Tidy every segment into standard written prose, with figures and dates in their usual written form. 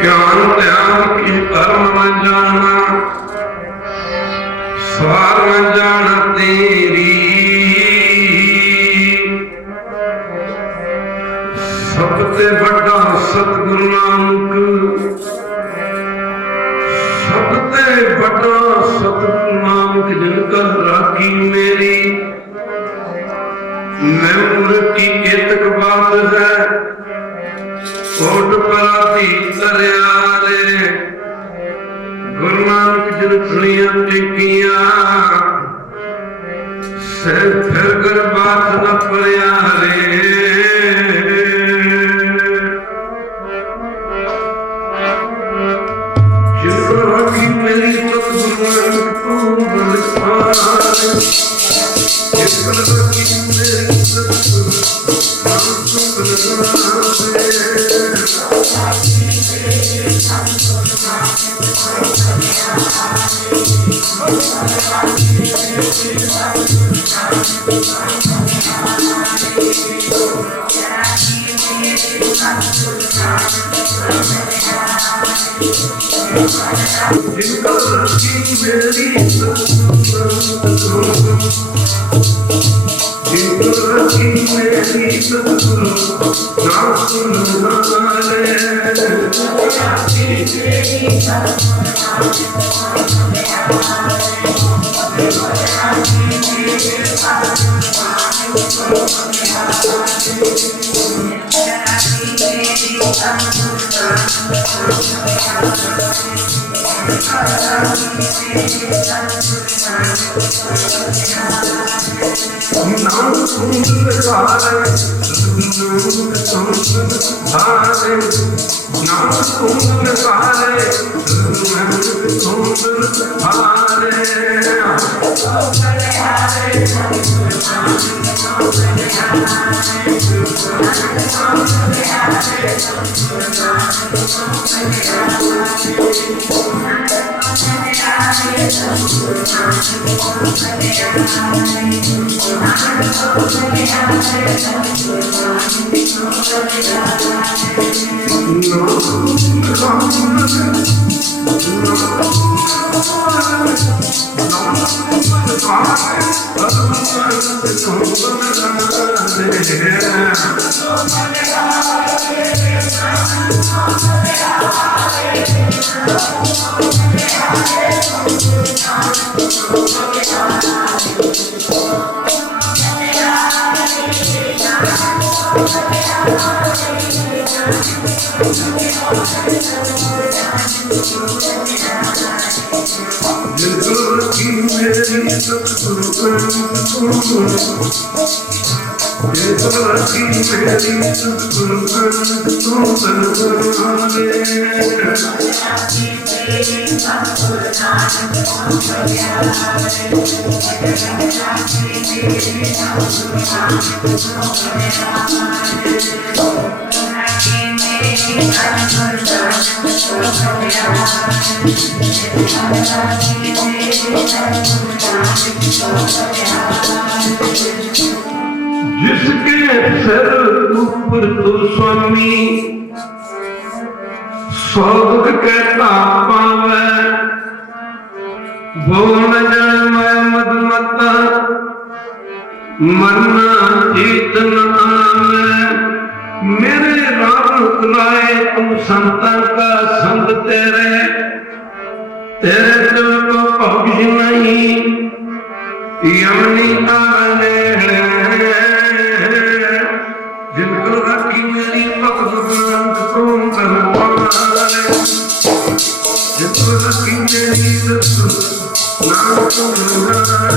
ज्ञान ध्यान की कर्म न जाना, स्वार न जाना तेरी, सबसे बड़ा सतगुरु नानक, सबसे बड़ा सतगुरु नानक जिनका राखी मेरी। मैं मूर्ति केतक बात है कोट पराती तरया रे, गुरु नानक जिन खड़ियां टेकिया से फिर कर बात न पड़िया रे। जिनको राखी मेरी सतगुरु नानक को बलिहार, जिनको राखी मेरी सतगुरु नानक को बलिहार। जिनको राखी मेरी सतगुरु, जिनको राखी मेरी सतगुरु नानक जिसके सिर ऊपर तो स्वामी स्वर्ग कहता पावे, वो न जाने मदमता मरना जीत न आवे। मेरे राम लाए तुम संतां का संग तेरे, तेरे दिल को पहुंच नहीं यमनी आने। जिनको राखी मेरी भगवान को बलवान, जिनको राखी मेरी नाम को बलवान।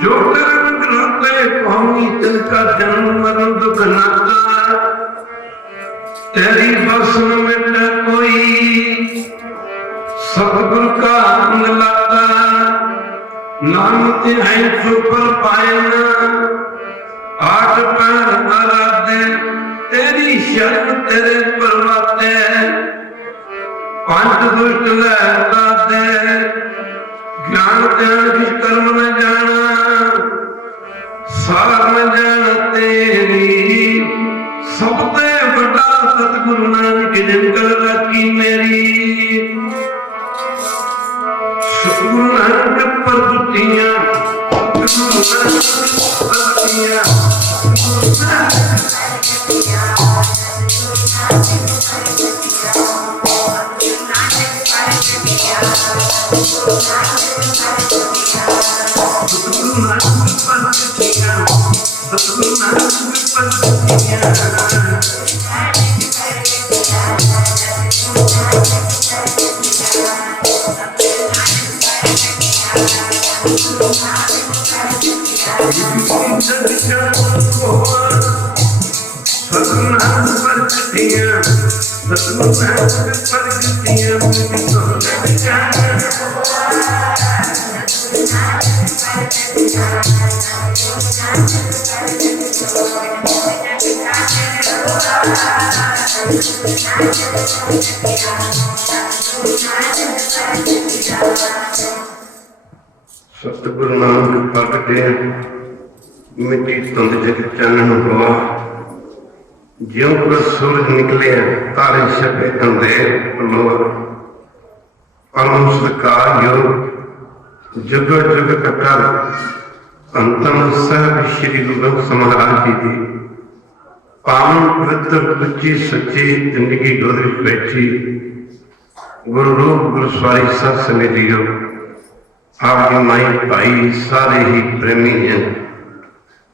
जो कर्म करते कौमी तिनका जन्म मरण दुख नाता, तेरी बस न मिटे कोई सतगुरु का अंग लाता। नाम तिहाई सुपर पाए न आठ पैर आराधे, तेरी शरण तेरे परवाते। पंच दुष्ट लहरा दे, ज्ञान ध्यान किस कर्म में जाना, सार में जाना तेरी। सबसे बड़ा सतगुरु नानक जिनकल राखी मेरी। सतगुरु नानक प्रभुतियां, सतगुरु नानक प्रभुतियां, सतगुरु नानक प्रगटे मिट्टी धुंध जग चानन हुआ। ज्यों का सूरज निकले तारे छपे अंधेर लोर। परम सत्कार योग जुग जुग ककर अंतम साहब श्री गुरु ग्रंथ महाराज जी की पावन पवित्र सच्ची सच्ची जिंदगी गोद बैठी गुरु रूप गुरु स्वारी सत समितियों आपकी माई भाई सारे ही प्रेमी हैं।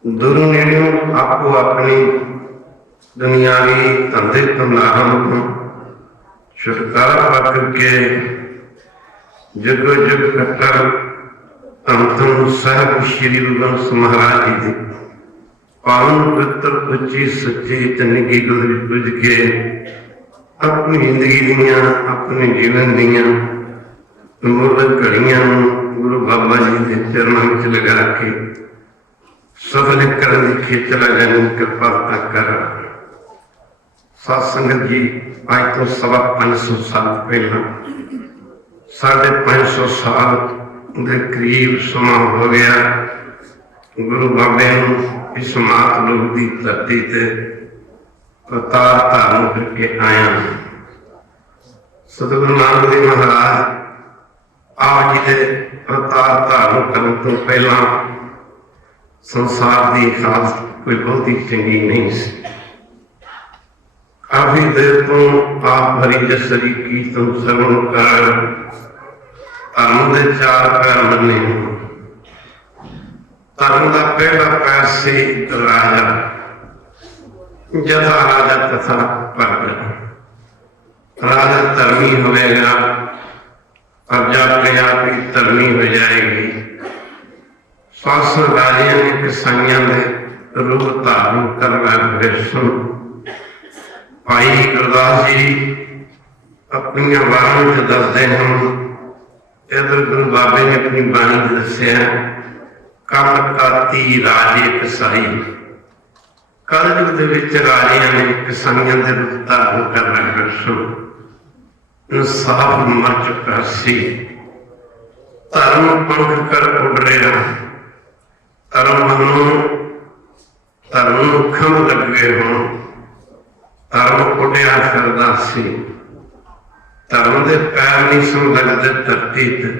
दूर नेड़ों आपको अपनी दुनियावी धंधे तंदारों को छुटकारा पा करके जुग जुग कट्टर अंतम साहब श्री गुरु ग्रंथ महाराज जी की पावन पवित्र सच्ची सच्ची जिंदगी गुज के अपनी जिंदगी दियां अपने जीवन दियां मुल घड़ियां गुरु बाबा जी के चरणों में लगा के सफल करने की खेचला लेने कृपा कर। सात संगत जी आज तो 550 साल पहला 550 साल के करीब समा हो गया गुरु बाबे इस मात लोग की धरती से अवतार धारण करके आया। सतगुरु नानक देव महाराज आप जी के अवतार धारण करने तो पहला संसार की हालत कोई बहुत ही चंगी नहीं सी। काफी देर तो आप हरी जसरी कीर्तन श्रवण कर धर्म के चार पैर मने। धर्म का पहला पैर से राजा, जथा राजा तथा प्रजा। राजा धर्मी होगा, प्रजा अपने आप ही धर्मी हो जाएगी। शासन राजिया ने किसाइया के रूप धारण करना कृष्ण। भाई गुरदास जी अपनी बाणी च दसते हैं, इधर गुरु बाबे ने अपनी बाणी च दसिया कल काती राजे कसाई। कलयुग के राजिया ने किसाइया के रूप धारण करना कृष्ण। इंसाफ मर चुका सी, धर्म पंख कर उड़ रहा। धर्म मनो धर्म खम लगे हो, धर्म उड़िया फिरदा सी। धर्म के पैर नहीं सुन लगते धरती ते।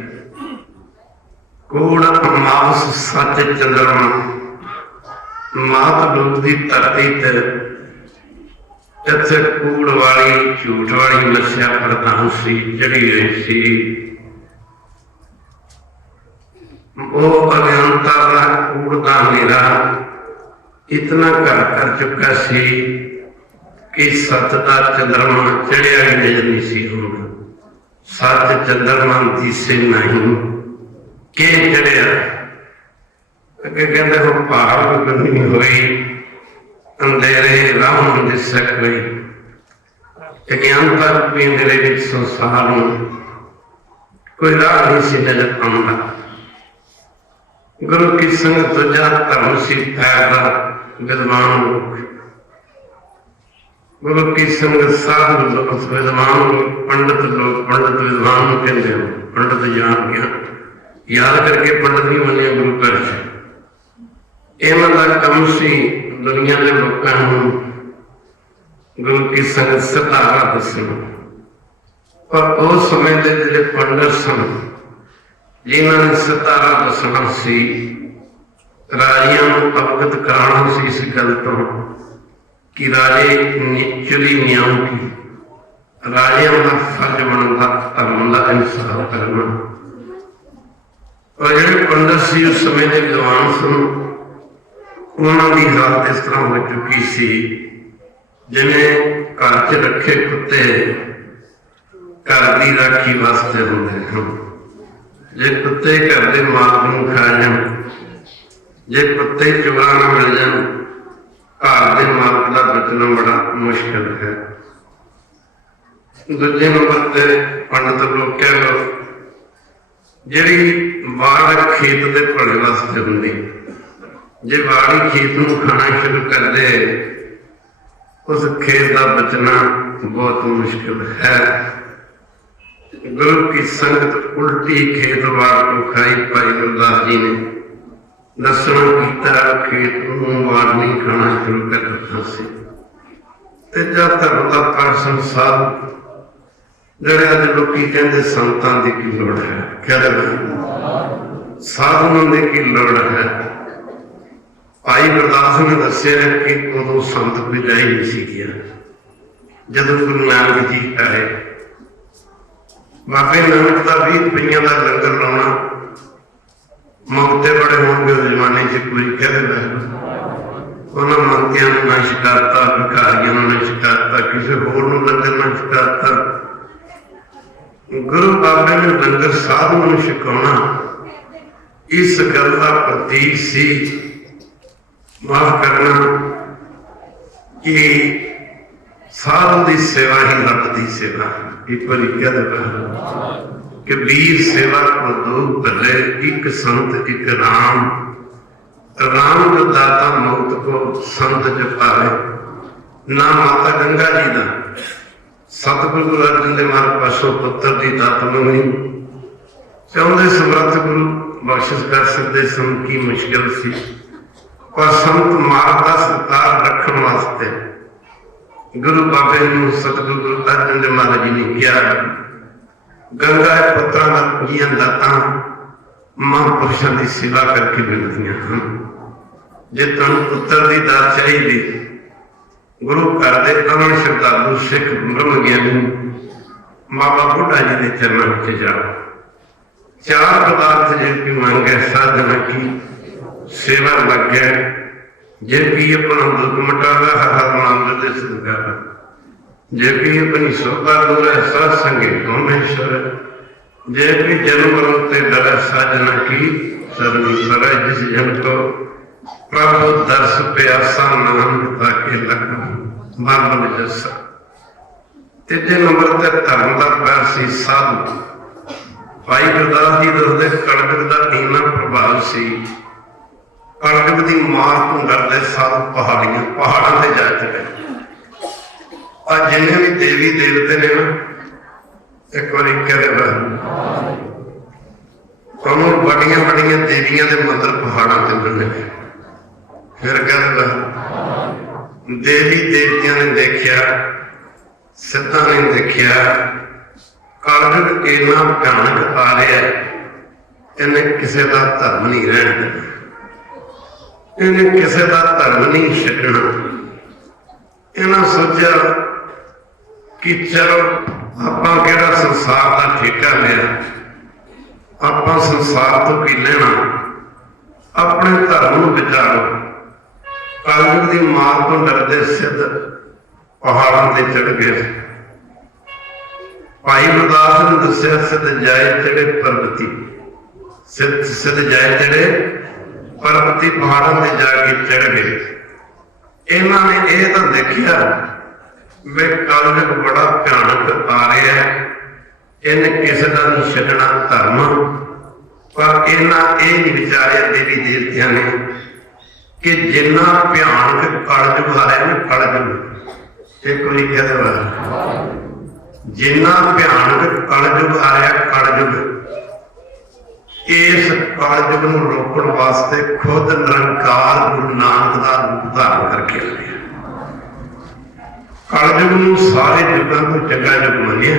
कूड़ अमावस सच चंद्रमा, मात लोग की धरती ते। इत्थे कूड़ वाली झूठ वाली नशा प्रधान सी चढ़ी हुई सी। वो अज्ञानता का कूड़ का अंधेरा इतना घर कर चुका सी कि सत का चंद्रमा चढ़िया ही नजर नहीं सी होना। सच चंद्रमा दिसे नहीं के चढ़िया। कहते हो पहाड़ बनी हुई अंधेरे राह न दिस कोई। अज्ञानता रूपी अंधेरे विच संसार में कोई राह नहीं सी नजर आंदा। गुरु की संगत तुझा धर्म सी फैदा विद्वान लोग। गुरु की संगत साधु लोग विद्वान लोग, पंडित लोग। पंडित विद्वान कहते हैं, पंडित जान गया याद करके पंडित नहीं बने गुरु घर से। इन्हों का कम सी दुनिया के लोगों गुरु की संगत सतारा दसना। पर उस समय के जो पंडित सन जिन्होंने सतारा दसना सी, राजिया अवगत कराना सी इस गल तो कि राजे चुली न्याय की। राजिया का फर्ज बनता धर्म का इंसाफ करना। और जो पंडित सी उस समय के विद्वान सन, उन्होंने हालत इस तरह हो चुकी सी जिन्हें घर च रखे कुत्ते घर की राखी वास्ते होंगे हैं। जे कुत्ते घर के मालक को खा जान, जे कुत्ते चोरा ना मिल जान, घर के मालक का बचना बड़ा मुश्किल है। दूजे नंबर पर पंडित लोग कह लो जी बाढ़ खेत के भले वास्ते होंगी। जे बाड़ी खेत को खाना शुरू कर दे, उस खेत का बचना बहुत मुश्किल है। गुरु की संगत उल्टी खेत वाड़ को खाई। भाई गुरदास जी ने दसना किया खेत को वाड़ नहीं खाना शुरू कर दिता सी। तीजा धर्म का पासन साधु जड़े अज लोग कहते संतां दी की लोड़ है। क्या साधुओं की लोड़ है। भाई गुरदास ने दसिया कि उदों संत कोई रह नहीं सी गया। जदों गुरु नानक जी आए, बाबे नानक का 20 रुपये का लंगर लाना मौते बड़े होंगे जमाने से कोई कह देता है। उन्होंने मंत्रियों ने ना शिकायत, भिखारियों ने शिकायत, किसी होर लंगर ना शिकायत। गुरु बाबे ने लंगर साधुओं ने छकाना इस गल का प्रतीक सी। माफ करना कि साधु की सेवा ही रब की सेवा। एक बार कि वीर सेवा को दो भले, एक संत एक राम। राम जो दाता मौत को संत जो पावे। ना माता गंगा जी का सतगुरु अर्जन देव महाराज पासों पुत्र की दात नहीं चाहते। समर्थ गुरु बख्शिश कर सकते सन की मुश्किल सी। और संत मार्ग का सत्कार रखने वास्ते गुरु बाबे सतगुरु अर्जन देव महाराज जी ने किया गंगा पुत्रां ਦੀਆਂ ਦਾਤਾਂ महापुरुषों की सेवा करके मिलदियां हैं। जे तुहानूं पुत्र की दात चाहिए, गुरु घर के अमन श्रद्धालु सिख ब्रह्म ज्ञानी बाबा बुढ़ा जी के चरणों में जाओ। चार पदार्थ जे की मंग है, साधना की सेवा लग गया, जे की अपना दुख मिटावा हर नाम दे सदका, जे की अपनी शोभा दूर है सत्संगे सोमेश्वर, जे भी जन्म मरण ते डर साधना की सरनी पर, जिस जन को प्रभु दर्श प्यासा नाम ताके लखन बाबल जसा। तीजे नंबर ते धर्म का पैर सी साधु। भाई गुरदास जी दसदे कलयुग का इन्ना प्रभाव सी, कलयुग की मार तो डरते साधु पहाड़ों से जा चले। आज जिन्हें भी देवी देवते ने ना, एक बार कहते तुहानूं बड़िया बड़िया देवियां के मंदिर पहाड़ों से मिलने, फिर कहता देवी देवतियां ने देखा, सिद्धां ने देखा, कलयुग इन्ना भयानक आ रहा है, इन्हें किसी का धर्म नहीं रहन देना, इन्हें किसी का धर्म नहीं छड्डना। इन्हें सोचा कि चलो आपां किहड़ा संसार का ठेका लिया, आपां संसार तो की लेना, अपने धर्म नूं बचाओ। कलयुग की मार तो डरते सिद्ध पहाड़ों से चढ़ गए। भाई गुरदास ने दस्सिया सिद्ध जाए चढ़े पर्वती, सिद्ध जाए चढ़े पर्वती पहाड़ों से जाके चढ़ गए। इन्होंने ये तो देखा वे कलयुग बड़ा भयानक आ रहा है, इन्हें किसी का नहीं छड्डना धर्म। पर इन्ना ये नहीं विचारिया देवी देवतिया ने कि जिन्ना भयानक कलयुग आ रहा है ना, कलयुग एक बार कहते जिन्ना भयानक कलयुग आ रहा है, कलयुग इस कलयुग को रोकने वास्ते खुद निरंकार गुरु नानक का रूप धारण करके आए। कलयुग सारे युगों को चंगा युग मनिया।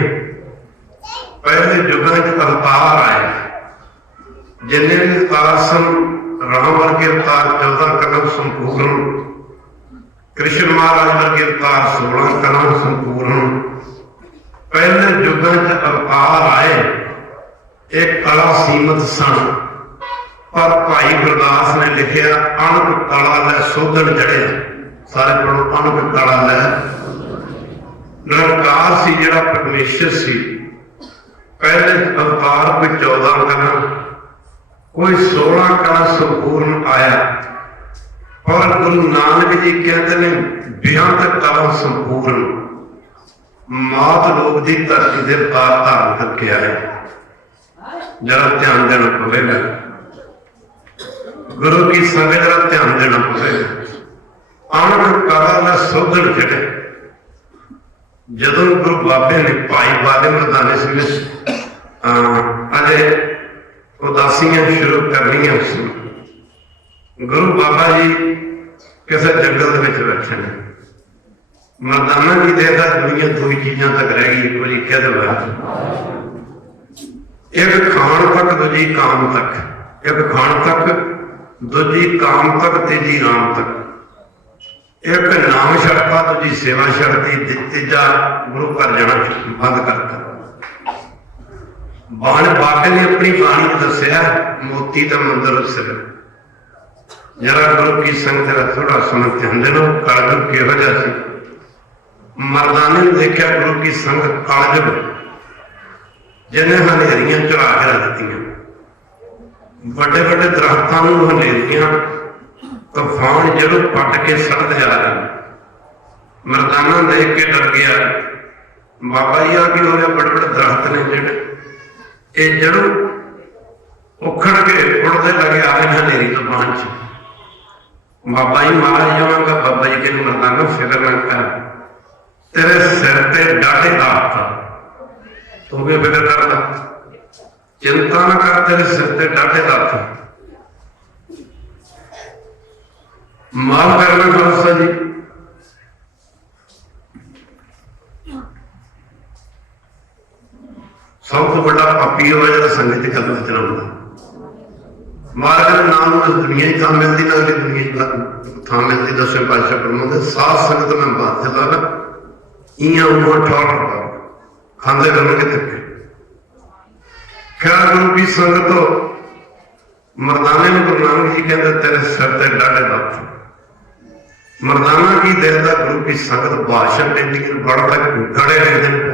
पहले युगों अवतार आए, जिन्हें भी अवतार सन, राम वर्गे अवतार 14 कलम संपूर्ण, कृष्ण महाराज वर्गे अवतार 16 कलम संपूर्ण। पहले युगों अवतार आए, एक कला सीमित सन, पर भाई गुरदास ने लिखा अणक कला लै सोधन चढ़े। सारे पढ़ो अणक कला लै। निरंकार सी जिहड़ा परमेश्वर सी, पहले अवतार कोई 14 कला, कोई 16 कला संपूर्ण आया। और गुरु नानक जी कहते हैं 42 कला संपूर्ण मात लोग की धरती से अवतार धारण करके आए। जरा ध्यान देना पड़ेगा, गुरु की संगत जरा ध्यान देना पड़ेगा। अणक कला दा सोधन चढ़े। जदों गुरु बाबे ने भाई बाले मरदाने से अजे उदासियां शुरू करनियां सी, गुरु बाबा जी किसी जंगल बैठे ने, मरदाना जी देखा दुनिया दो ही चीजा तक रह गई, एक बार कह दो एक खान तक, दूजी काम तक। एक खान तक, दूजी काम तक, तीजी राम तक। एक नाम छड़ता, दूजी सेवा छड़ती, तीजा गुरु घर जाना बंद करता। बाण बाबे ने अपनी बाणी दसिया मोती का मंदिर सिर। जरा गुरु की संगत थोड़ा सुन ध्यान देना, कलयुग किहो जिहा सी। मरदाने ने देखा गुरु की संगत कलयुग, जिन्हें हनेरियां चढ़ा के रख दी, बड़े बड़े दरख्तों को हनेरियां तूफान जरूर पट के सड़ते आ रहे। मरदाना देख के डर गया, बाबा जी आ के हो रहा, बड़े बड़े दरख्त ने जेडे ये जरूर उखड़ के उड़ते लगे आ रहे हनेरी तूफान च। बाबा जी मारा जावांगा, बाबा जी कहते मरदाना फिक्र न कर, तेरे सिर ते डाढ़े दाता, तू भी फिक्र करता, चिंता न कर, तेरे सिर ते डाढ़े दाता। माफ करना खालसा जी, सब तो बड़ा पापी हो जो संगत च कदम चलाता। महाराज ने नाम उस दुनिया ही थां मिलती ना अगली दुनिया थां मिलती। दसवें पातशाह फरमाते साध संगत में बात चला ना इं उमर ठौर खाते करनगे धक्के। खैर गुरु की संगत तो मरदाने में गुरु नानक जी कहते तेरे सिर ते डाढ़े दत्त। मरदाना की देता गुरु की संगत भाषण देती बड़ तक गड़े डिगते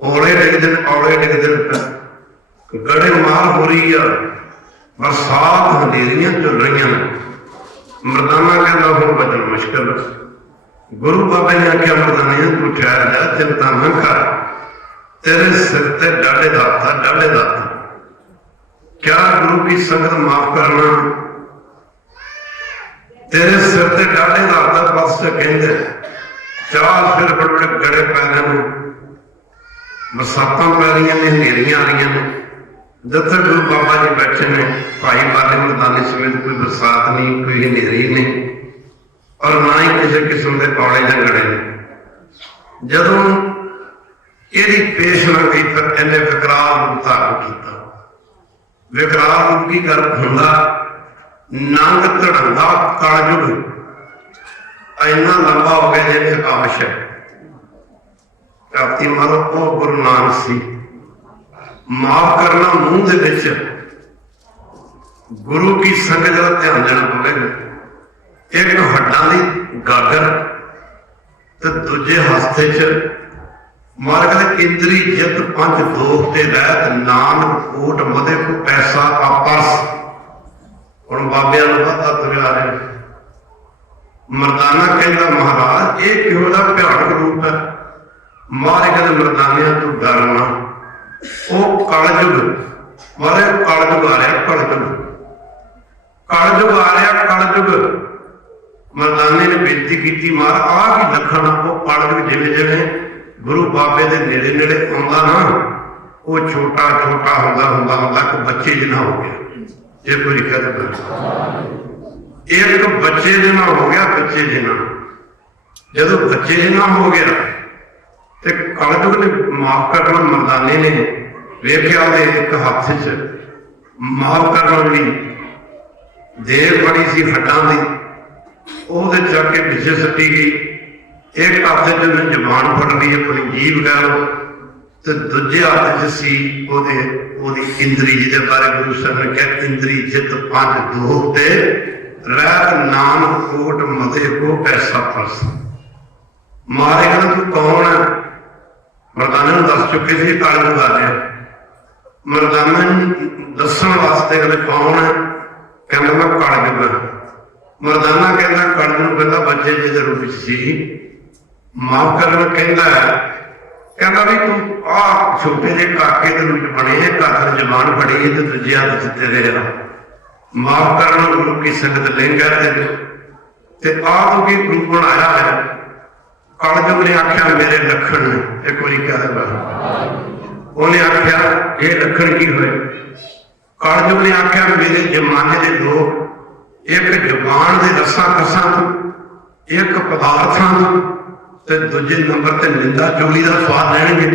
औले डिगते औले डिगते गड़े मार हो रही है बरसात अंधेरियां चल रही हैं। मरदाना कहता हूं बचन मुश्किल। गुरु बाबे ने आख्या मरदानिया तू ठहर जा चिंता न कर तेरे सिर ते डाढ़े दत्त डाढ़े दत्त। क्या गुरु की संगत माफ करना तेरे सिर ते डाढ़े दत्त बस कहते चार फिर बड़े बड़े गड़े पैर बरसात पै रही ने हनेरियां आ रही ने। जिथे गुरु बाबा जी बैठे ने भाई बाले मरदानी समेत कोई बरसात नहीं कोई हनेरी नहीं और ना ही किसी किस्म के औले या गड़े ने। जदों यदि पेश न गई फिर इन्हें विकराल रूप धारण किया। विकराल रूप की गल हुंदा नंग धड़ंगा कलयुग इन्ना लंबा हो गया जिन्हें आकाश है। राती मारो वो गुरु नानक सी माफ करना मुंह दे विच गुरु की संगत का ध्यान देना पवेगा। एक हड्डां दी गागर ते दूजे हस्ते च मार्ग इंद्री जित पंज दोख ते रहत नानक कोट मदे को पैसा आपस। हुण बाबियां नूं पता तुरिया रहे। मरदाना कहता महाराज ये किहों दा भयानक रूप है। मारे कहते मरदानिया तू डरना वो कलयुग मारे कलयुग आ रहा कलयुग कलयुग आ रहा कलयुग। मरदाने ने बेनती की मार आ की लखण वो कलयुग जिवें जिवें गुरु बाबे के नेड़े नेड़े आंदा ना वो छोटा छोटा होंदा होंदा होंदा कि बच्चे जिन्ना हो गया। ये कोई कहते एक बच्चे जिन्ना हो गया बच्चे जिन्ना। जदों बच्चे जिन्ना हो गया तो कलयुग ने माफ करना मरदाने ने वेख्या एक हाथ च माफ करने वाली देर बड़ी सी हड्डां दी ओहदे चक के पिछे सट्टी गई। एक हाथ च जबान फड़ ली अपनी जीभ कह लो तो दूजे हाथ च सी इंद्री जिहदे बारे गुरु साहब ने कहा इंद्री जित पंज दोख ते रहत नाम कोट मते को पैसा परस। मारे कहना तू कौन है। मरदाने दस चुके थे कलयुग आ रहा। मरदाना दसन वास्ते कहते कौन है कहना मैं कलयुग हाँ। मरदाना कहता कलयुग कहता बच्चे जिहदे रूप सी माफ करना कहता भी तू आ छोटे जे काके के रूप बने काकर जबान फड़ी है तो दूजे हाथ च तेरे माफ करना गुरु की संगत लेंगा ते आ तू की रूप बनाया है। कलयुग ने आख्या मेरे लखण ने एक बारी कह उन्हें आख्या ये लखण की हुए। कलयुग ने आख्या मेरे जमाने के लोग एक जबान के रसा कसा तो एक पदार्थां तो दूजे नंबर ते निंदा चोली का स्वाद लैणगे।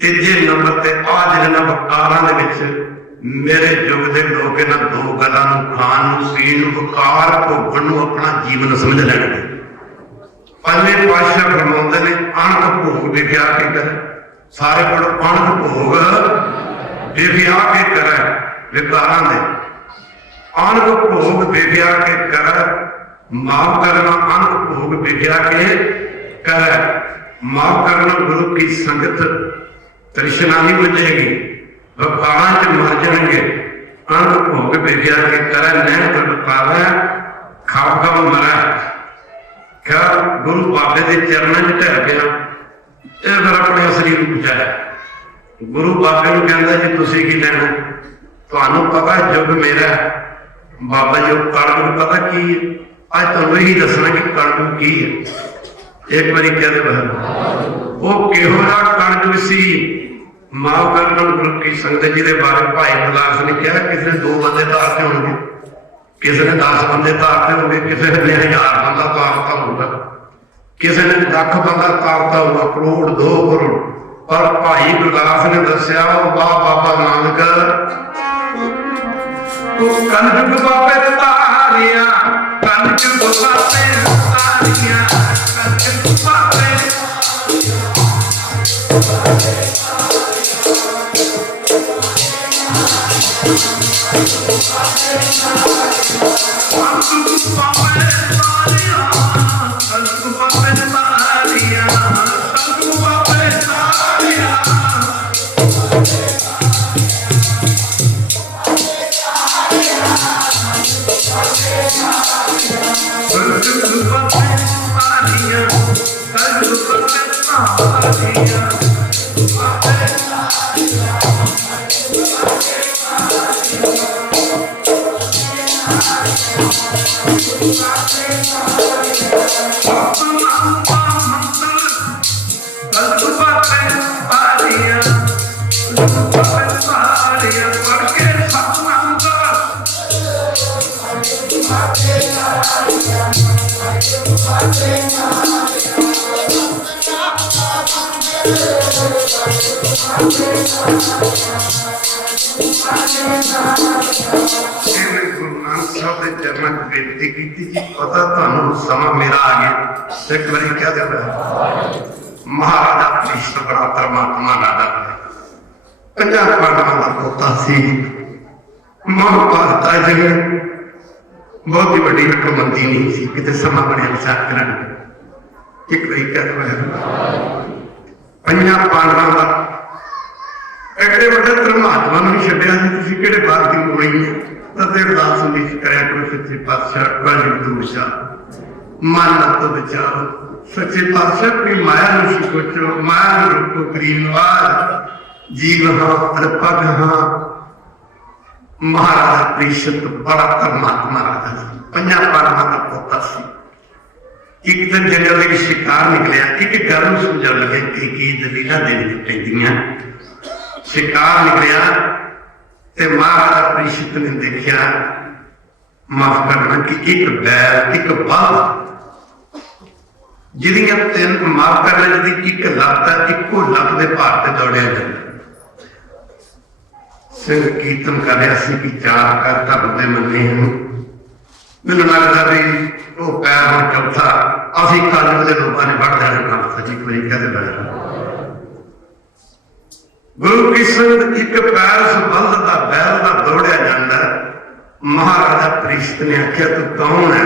तीजे नंबर ते आ जिन्हां वकारां दे विच मेरे युग के लोग इन्हां दो गल्लां नूं खाण नूं पीण नूं वकार भोगण नूं अपना जीवन समझ लैणगे। पंजवें पातशाह फरमाउंदे ने अणख भोग विख्या के कर सारे कोल अणख भोग विख्या के कर विकारां दे अणख भोग विख्या के कर माफ करना अणख भोग विख्या के कर। माफ करना गुरु की संगत तृष्णा नहीं बुझेगी वकारां च मर जाएंगे। अणख भोग विख्या के कर नैन तुट पावे खाओ खाओ मरै। क्या गुरु बाबे के चरणों में ढह गया ये फिर अपने असली रूप च है। गुरु बाबे को कहता जी तुसीं की लेना तुहानूं पता युग मेरा बाबा जी कलयुग पता की है। अज तुहानूं यही दसना कि कलयुग की है। एक बारी कहते वो किहो दा कलयुग सी माफ करना गुरु की संगत जी के बारे भाई बलास ने कहा किसी ने 2 बंदे तारते होंगे किसी ने 10 बंदे तारते होंगे किसी ने 1000 बंदा तारता होगा किसी ने 1 लाख बंदा तारता होगा करोड़ 2 करोड़ पर भाई गुरदास ने दसिया वाह बाबा नानक तू कलयुग बाबे तारिया कलयुग बाबे तारिया कलयुग बाबे चरण बेनती की थी पता तुहानू समा मेरा आ गया एक बारी क्या देता महाराजा कृष्ण बड़ा परमात्मा राजा पंजाब पांडवां दा पोता सी महाभारत जिवें बहुत ही बड़ी रकमबंदी नहीं सी किते समा बने विचार करन एक बारी क्या देता पंजाब पांडवां दा एडे बड़े परमात्मा नूं छड्डिया सी तुसीं किहड़े बात दी होई है तदे अरदास उम्मीद करया करो सच्चे पातशाह वाहिगुरू दूषा मन तो विचार सच्चे पातशाह अपनी माया नूं सोचो माया नूं रोको गरीब नवाज जीव हाँ अरपग हाँ महाराजा प्रीशत बड़ा परमात्मा राजा सी पंजाब पांडवां दा पोता सी एक दिन जंगल में शिकार निकलिया एक गल नूं समझण लगे कि दलीलां दे विच पैंदियां शिकार निकलिया ते महाराजा प्रीशत ने देखा माफ करना कि एक बैल एक बल जिहदियां तीन माफ करना जिहदी एक लत्त है इक्को लत्त के भार से दौड़िया जाता सिंह कीर्तन कर रहा सी कि चार कर धर्म दे मन्ने हैं मैनूं लगदा भी वो पैर हुण चौथा असीं कलयुग दे लोकां ने बढ़ जाना काम सजी कोई कहते लगा गुरु की संगत एक पैर संबंध का बैल का दौड़िया जाता महाराजा प्रीशत ने आख्या तू कौन है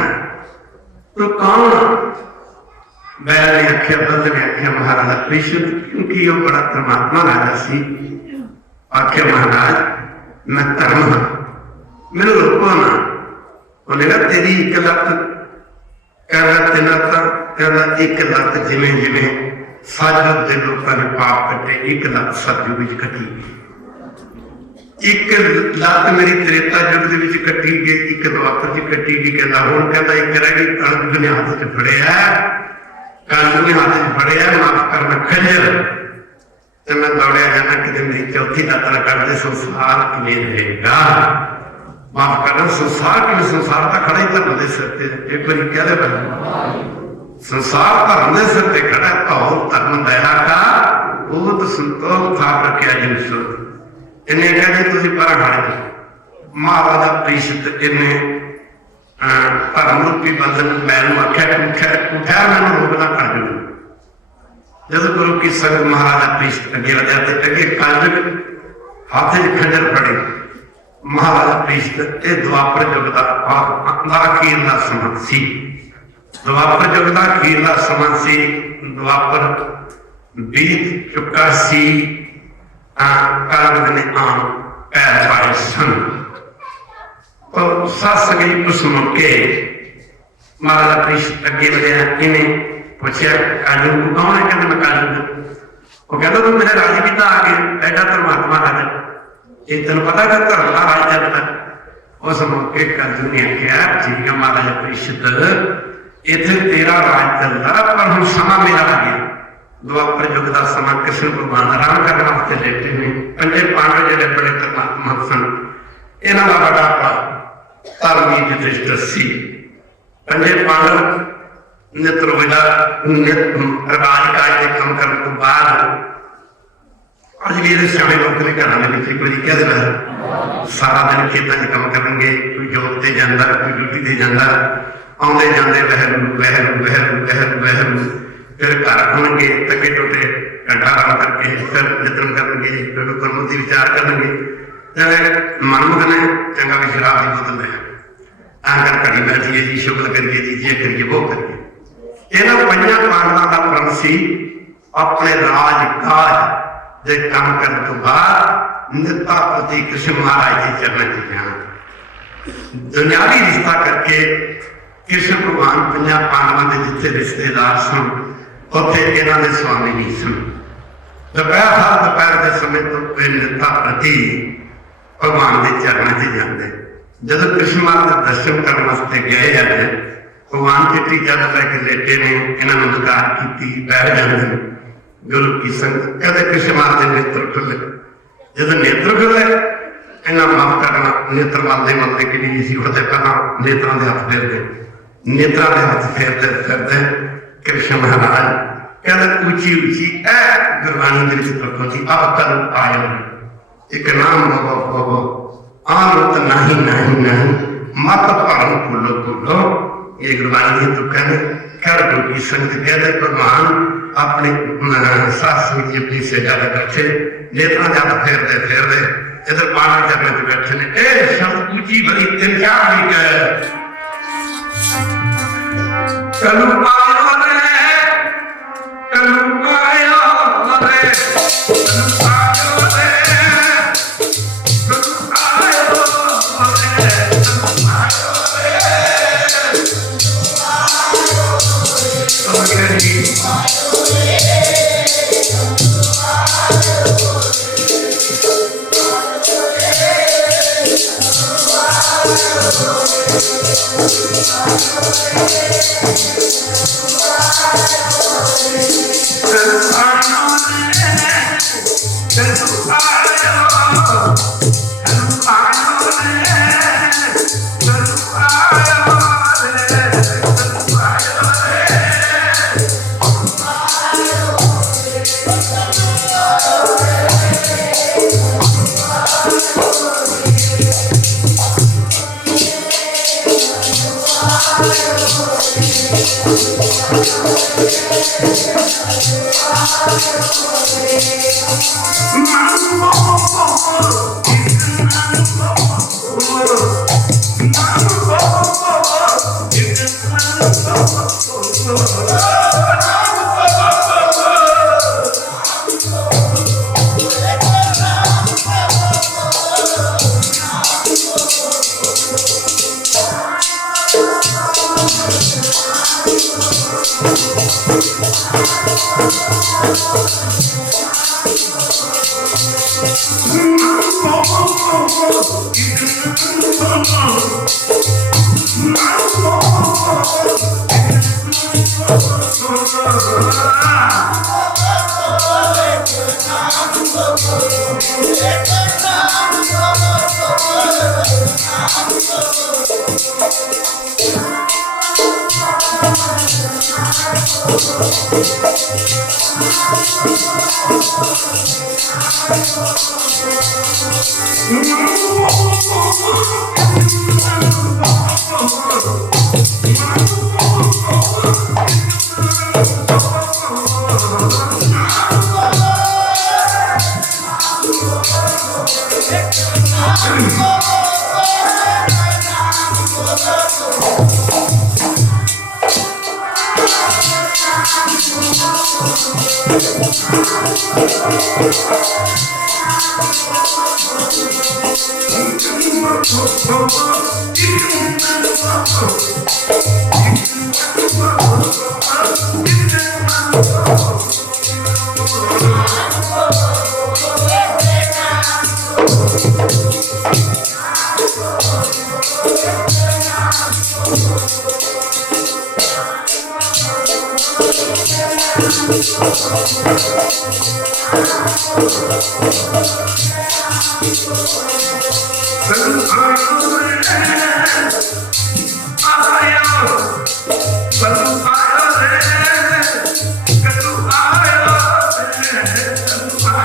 तू कौन बैल ने आख्या बंद ने आख्या महाराजा प्रीशत क्योंकि वह बड़ा परमात्मा राजा सी आख्या महाराज मैं धर्म हाँ मैनू रोको ना उन्हें कहा तेरी एक लत्त कहना तेना कहना एक लत्त जिमें जिमें साजत के लोगों ने पाप कटे एक लत्त सतयुग विच कटी एक लत्त मेरी त्रेता युग के कटी गई एक द्वापर च कटी गई कहता हूं कहता एक रह गई कलयुग ने हाथ च फड़िया कलयुग ने हाथ च फड़िया माफ करना खंजर तो मैं दौड़िया जाना कि मेरी चौथी लत्त ना कर दे संसार किवें रहेगा माफ करना संसार किवें संसार का खड़ा ही धर्म दे सकते एक बार कह दे संसार धर्म के सिर पर खड़ा तो धर्म दया का बहुत संतोष था रखा जिस इन्हें कहते तुम पर हट महाराजा प्रीशत इन्हें धर्म रूपी बंधन मैनू आख्या उठा मैं रोकना कर दू जब गुरु की संगत महाराजा प्रीशत अगे वध्या तो अगे कलयुग हाथ खंजर फड़े महाराजा प्रीशत ये द्वापर युग का अखीरला समा सी द्वापर युग का अखीरला समा से द्वापर बीत चुका सी कलयुग ने आम पैर पाए सन तो सस गई उस मौके महाराजा प्रीशत अगे बढ़िया इन्हें पूछा कलयुग कौन है कहते मैं कलयुग वो कहता तू मेरे राज पिता आ गए ऐसा परमात्मा राजा ये तेन पता है धर्म का राज चलता उस मौके कलयुग ने आख्या ठीक है महाराजा प्रीशत इतने तेरा राज चलता पर हम समा मेरा आ गया द्वापर युग का समा कृष्ण भगवान आराम करने वास्ते लेटे ने पंजे पांडव जो बड़े परमात्मा सन इन्हों का बड़ा धर्मी युधिष्ठिर सी पंजे पांडव नित रोजा राजकाज के काम करने तो बाद अज भी ये सियाने लोग ने घर में एक बार कह देना सारा दिन खेतों में काम करेंगे, कोई जॉब से जाता, कोई ड्यूटी से जाता, आते जाते वहरू वहरू वहरू वहरू वहरू, फिर घर आएंगे थके टुटे घंटा काम करके फिर यत्न करेंगे, फिर कर्म की विचार करेंगे, मन मगन चंगा भी शराब की बोतल है आकर घड़ी बैठिए जी, शुक्ल करिए जी, ये करिए वो करिए। इन्होंने पंजा पांडवां का प्रण सी अपने राज काज दे काम करने तो बाद नित्ता प्रति कृष्ण महाराज के चरण च जाना, दुनियावी रिश्ता करके कृष्ण भगवान पंजा पांडवां के जिथे रिश्तेदार सन उत्थे इन्हां दे स्वामी नहीं सन। दोपहर हर दोपहर के समय तो नित्ता प्रति भगवान के चरणों से जाते। जब कृष्ण महाराज दर्शन करने वास्ते गए अज भगवान चिट्ठी जब लैके लेटे ने, इन्होंने नमस्कार की बैठ जाते गुरु की संगत कहते कृष्ण महाराज के नेत्र खुले, जब नेत्र खुले इन्हें माफ करना, नेत्र मलते मलते कि नहीं सी उठते पहला नेत्रों के हाथ फेरते, नेत्रों के हाथ फेरते फिरते कृष्ण महाराज कहते ऊंची ऊंची ए गुरबाणी के जी अब कल आयो एक नाम बाबा आमृत नहीं नहीं नहीं मत भरम फूलो फूलो, ये गुरबाणी की तुक है। कर गुरु की संगत कहते भगवान अपने सासू की अपनी सेजा में बैठे नेत्रा जाता फेरते फेरते इधर पानी चरने से बैठे ने ए शब्द ऊंची बड़ी तीन चार भी कहे कलू आयो रे कलू आयो रे कलू आयो रे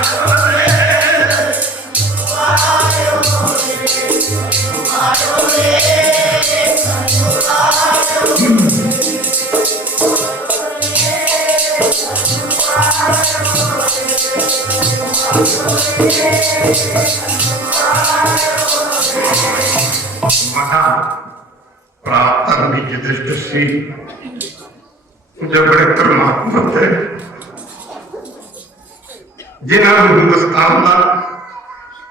Hare महा प्राप्त भी युधिष्ठिर जो बड़े परमात्मा थे जिन्होंने हिंदुस्तान का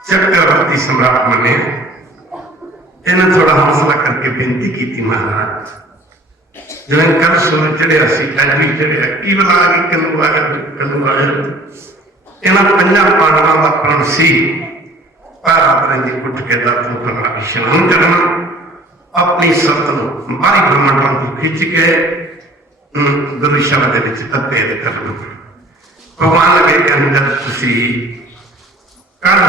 चक्रवर्ती सम्राट मने इन्हें थोड़ा हौसला करके बेनती की थी महाराज जो कल सूरज चढ़िया अज भी चढ़िया की बला गई कलू आया इन्होंने पंजा पांडवों का प्रण सी पारापरंजी उठ के दर्शन करना स्नान करना अपनी सत बारी ब्रह्मंडों को खिंच के गुरु शब्द अभेद करना भगवान लगे कि अंदर तुसी कल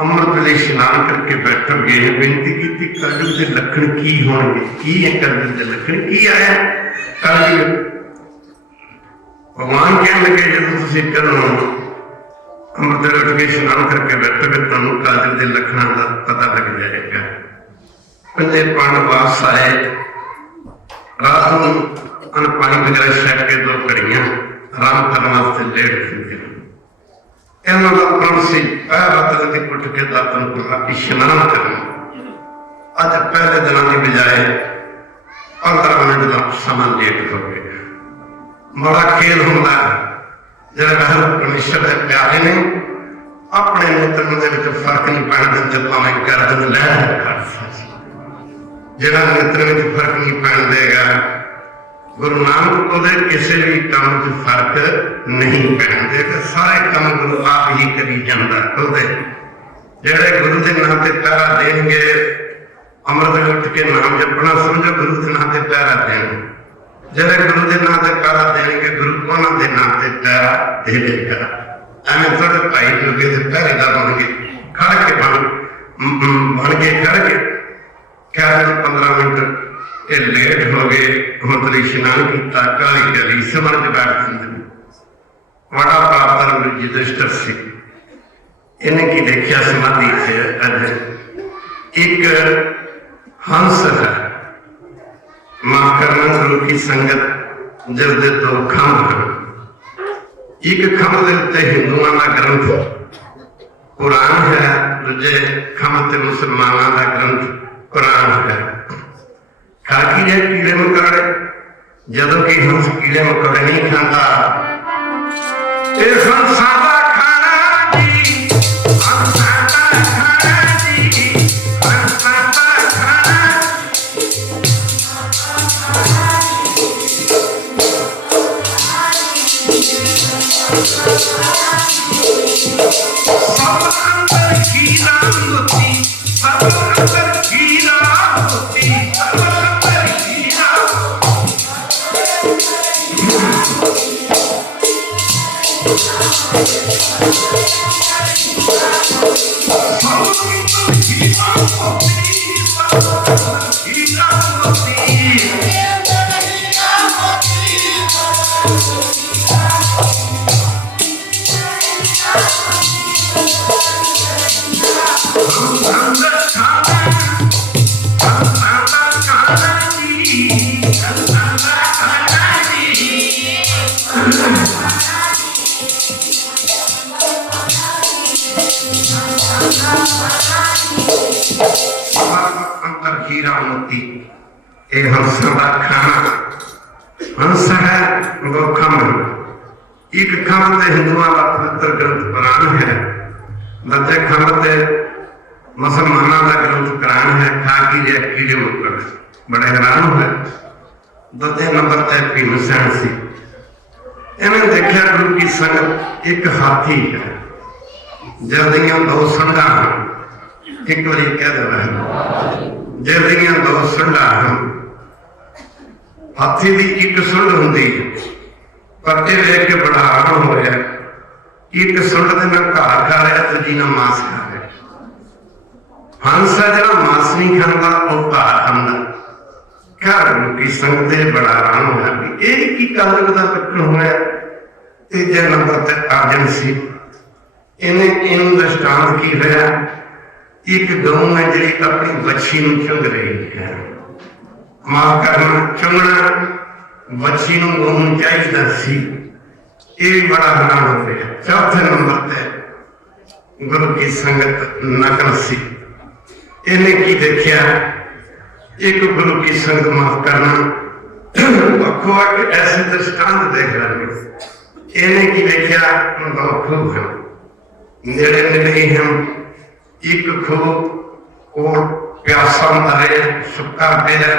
अमृत वेले स्नान करके बैठोगे बेनती की कलयुग के लक्षण की होंगे की है कलयुग के लक्षण की आया कलयुग भगवान कहने लगे जो तुसी करो अमृत वेले उठ के स्नान करके बैठोगे तुहानू कलयुग के लक्षणों का पता लग जाएगा पंजे पांडव वापस आए रात को अन्न पानी वगैरह छक के 2 घड़ियां आराम करने वास्ते लेट दिंदे इन्हों का प्रण से पैर उठ के दातन को स्नान करना अज पहले दिन की बजाय 15 मिनट का समा लेट हो गया बड़ा खेल होंगे जो परमेश्वर के प्यारे ने अपने नेत्र फर्क नहीं पैन देते भावें गर्दन लहर कर जो नेत्र में फर्क नहीं पैन देगा गुरु नानक को किसी भी काम से फर्क नहीं पैन देगा सारे काम गुरु आप ही करी जाता जेड़े गुरु के नाम से पैरा देंगे अमृत उठ के नाम जपना समझो गुरु के नाम से पैरा देना जेड़े गुरु के नाम से पैरा देंगे गुरु उन्होंने नाम से पैरा दे देगा एवं थोड़े भाई जोगे से पहरेदार बन के खड़ के बन के खड़ के क्या 15 मिनट ये लेट हो गए मतलब स्नान किया काली गली समझ बैठ जाते बड़ा प्राप्त युधिष्ठिर से इन्हें की देखा समाधि से अज एक हंस है माफ करना गुरु की संगत जिसके 2 खंभ हैं एक खंभ के उत्ते हिंदुओं का ग्रंथ कुरान है दूजे खंभ से मुसलमानों का ग्रंथ कुरान है खाकी है कीड़े मकोड़े जदों कि हंस कीड़े मकोड़े नहीं खाता हंसादा खाना जी हंसादा खाना जी हंसादा खाना सब अंदर कीड़ा होती सब अंदर कीड़ा होती हंस का खाना हंस है 2 खंभ एक खंभ से हिंदुओं का पवित्र ग्रंथ कुरान है दूजे खंभ से मुसलमानों का ग्रंथ कुरान है खाकी या कीड़े मकोड़े बड़े हैरान हुए दूजे नंबर पर भीमसेन सी इन्हें देखा गुरु की संगत एक हाथी है जिसदियां 2 संघा एक बार कह दे जिसदियां 2 संघा हाथी की एक सुंड होंगी पर यह देख के बड़ा आराम हो गया एक सुंड के ना घाह खा रहा दूजी ना मांस खा रहा हंस है जो मांस नहीं खाता वो घाह खाता क्या की संगत बड़ा आराम होया एक ही कलयुग का लक्षण होया तीजे नंबर ते अर्जन सी इन्हें इन दृष्टांत की होया एक गौ है जी अपनी बच्ची चुंग रही है माफ करना चुंगना बच्ची गऊ चाहिए सी ये बड़ा हैरान हो गया चौथे नंबर पे गुरु की संगत नकल सी। इन्हें की देखिया, एक गुरु की संगत माफ करना अखो एक ऐसे दृष्टांत देख रहे। इन्हें की देखिया दो खूह हैं, नेड़े नेड़े हम एक खूह और प्यासा मरे सुक्का पिया,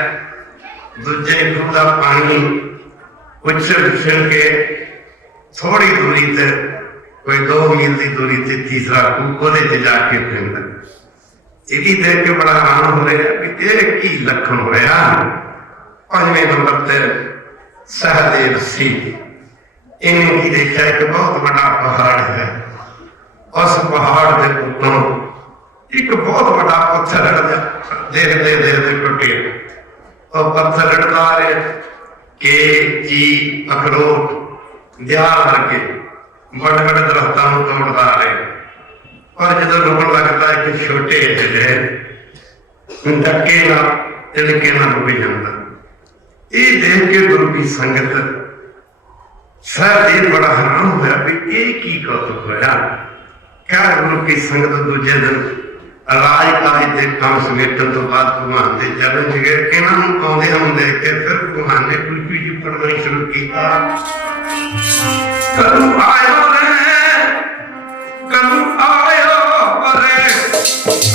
दूजे खूह का पानी उछल उछल के थोड़ी दूरी ते कोई 2 मील की दूरी से तीसरा खूह जाके पिंड। यही देख के बड़ा आराम हो रहा कि ये की लक्षण होया। 5वें नंबर ते सहदेव सी। इन्हें की देखा एक बहुत बड़ा पहाड़ है, उस पहाड़ के उत्तों एक बहुत बड़ा पत्थर देखते देखते टुटे। और पत्थर लड़का रहे के जी अखरोट ध्यान करके बड़े बड़े दरख्तों को तोड़ता रहे। और जो रोकन लगता है कि छोटे धक्के ना तिलके ना रुक जाता। ये देख के गुरु की संगत सहदेव बड़ा हैरान होया भी एक ही कौतुक होया। क्या गुरु की संगत दूजे दिन राज काज के काम समेटन तो बाद भगवान के चरण च गए। इन्होंने आते हम देख के फिर भगवान ने कुल्फी जी पढ़ना शुरू किया। कदू आयो रे, कदू आयो रे,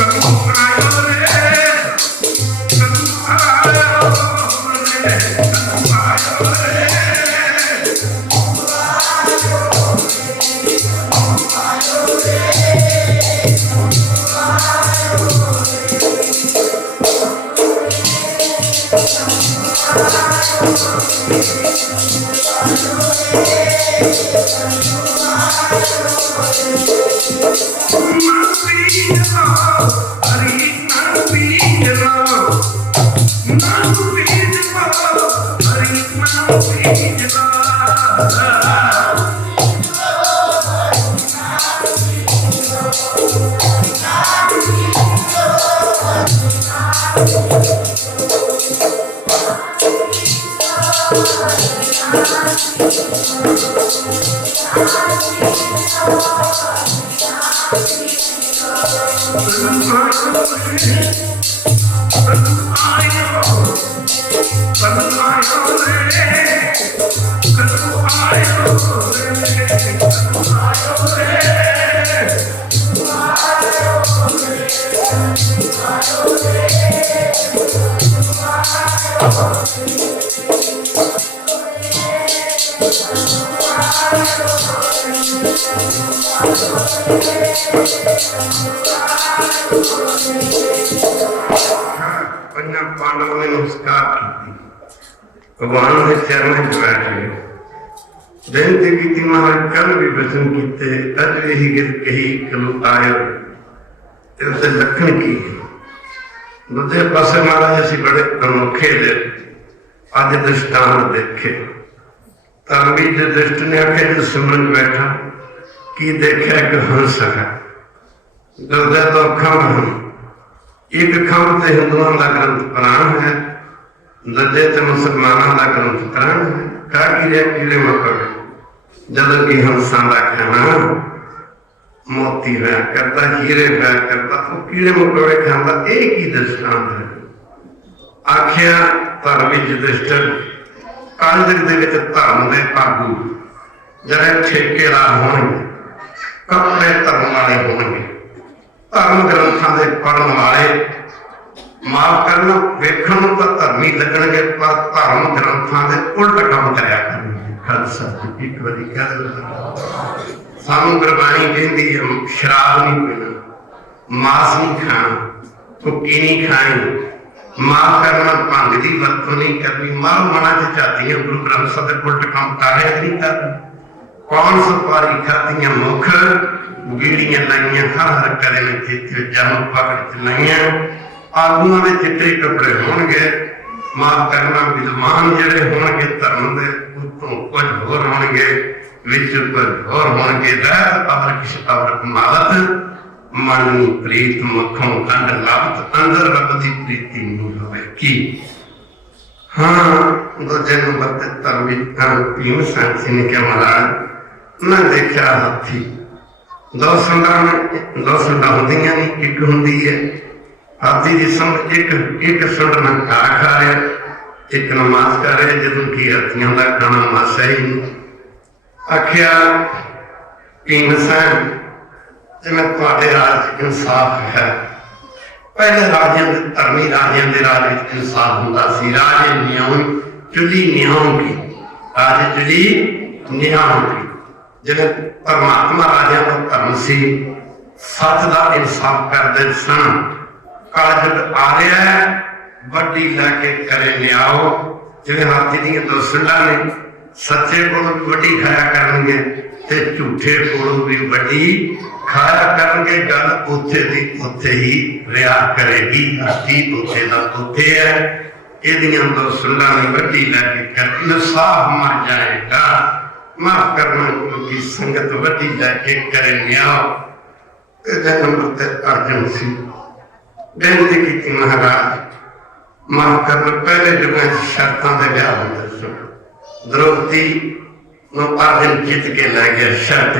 कदू आयो रे, कदू आयो रे, कदू आयो रे। पांडवों ने नमस्कार की, भगवान के चरणों में बैठे बेनती की थी। महाराज कल भी वचन कीते, अज यही गिर कही कलु आयो, इसे लखन की। दूसरे पासे महाराज असी बड़े अनोखे दे अज दृष्टांत देखे। धर्मी जो दृष्ट ने आखे जो सुमन बैठा की देखा एक हंस है, दर्द तो अखा एक खंभ से हिंदुओं का ग्रंथ पुराण है, दर्जे से मुसलमानों का ग्रंथ पुराण है। क्या कीड़े मकोड़े जब की हंसा का खाना मोती होया करता, हीरे होया करता, वो कीड़े मकोड़े खाता। एक ही दृष्टांत है। आखिया धार्मिक युधिष्ठिर कालजग के धर्म के आगू जड़े ठेकेदार होंगे, कपड़े धर्म वाले होंगे, धर्म ग्रंथों के पढ़ने वाले, माफ करना वेखण तो धर्मी लगने पर धर्म ग्रंथों के उल्ट काम कराया करेंगे। खालसा एक बारी कह सानू गुरबाणी कहती है शराब नहीं पीना, मांस नहीं खाना, कुकी नहीं खानी, माफ करना भंग की वरतों नहीं करनी। मां मना च चाहती गुरु ग्रंथ साहब के उल्ट काम कार्य नहीं करना। कौन सुपारी खाती मुख बीड़ियां लाइया, हर करे में जन्म पकड़ लाइया, आगुआ में चिट्टे कपड़े होंगे। माफ करना विद्वान जड़े होंगे धर्म के उत्तों कुछ होर होंगे, विच कुछ होर होंगे। रहत अवर किस अवर मालत, मन प्रीत मुखों खंड लाभत, अंदर रब की प्रीति नहीं होवे की। हाँ दूजे नंबर पर भीम सिंह ने क्या महाराज मैं देखा हाथी दो सुंडा होंदियां नहीं, एक होंदी है हाथी की सुंड। एक सुंड ना घा खा रहा, एक नमाज कर रहे, जो कि हाथियों का खाना मासा ही नहीं। आखिया किंग सैन जिमें तुहाडे राज इंसाफ है। पहले राजियां धर्मी राजियां के राज इंसाफ होंदा सी। राजे न्याय चुली न्यायों की, राजे चुली न्यायों की। जिन्हें परमात्मा राजियां का धर्म सी, सच का इंसाफ करते सन। कालजुग आ रहा है, वड्डी लैके करे न्याओ। जिवें हाथी दीयां दो सुंडां ने, सच्चे कोलों भी वड्डी खाया करनगे ते झूठे कोलों भी वड्डी खाया करनगे। गल उत्थे दी उत्थे ही रिहा करेगी। हाथी उत्थे दा उत्थे है, इहदियां दो सुंडां ने वड्डी लैके कर इंसाफ मर जाएगा। माफ करना क्योंकि संगत वड्डी लैके करे न्याओ। तीजे नंबर ते अर्जन सी बेनती की महाराज माफ करना। पहले जुगों शर्तों के ब्याह होंगे सन। द्रौपदी अर्जन जित के लै गया शर्त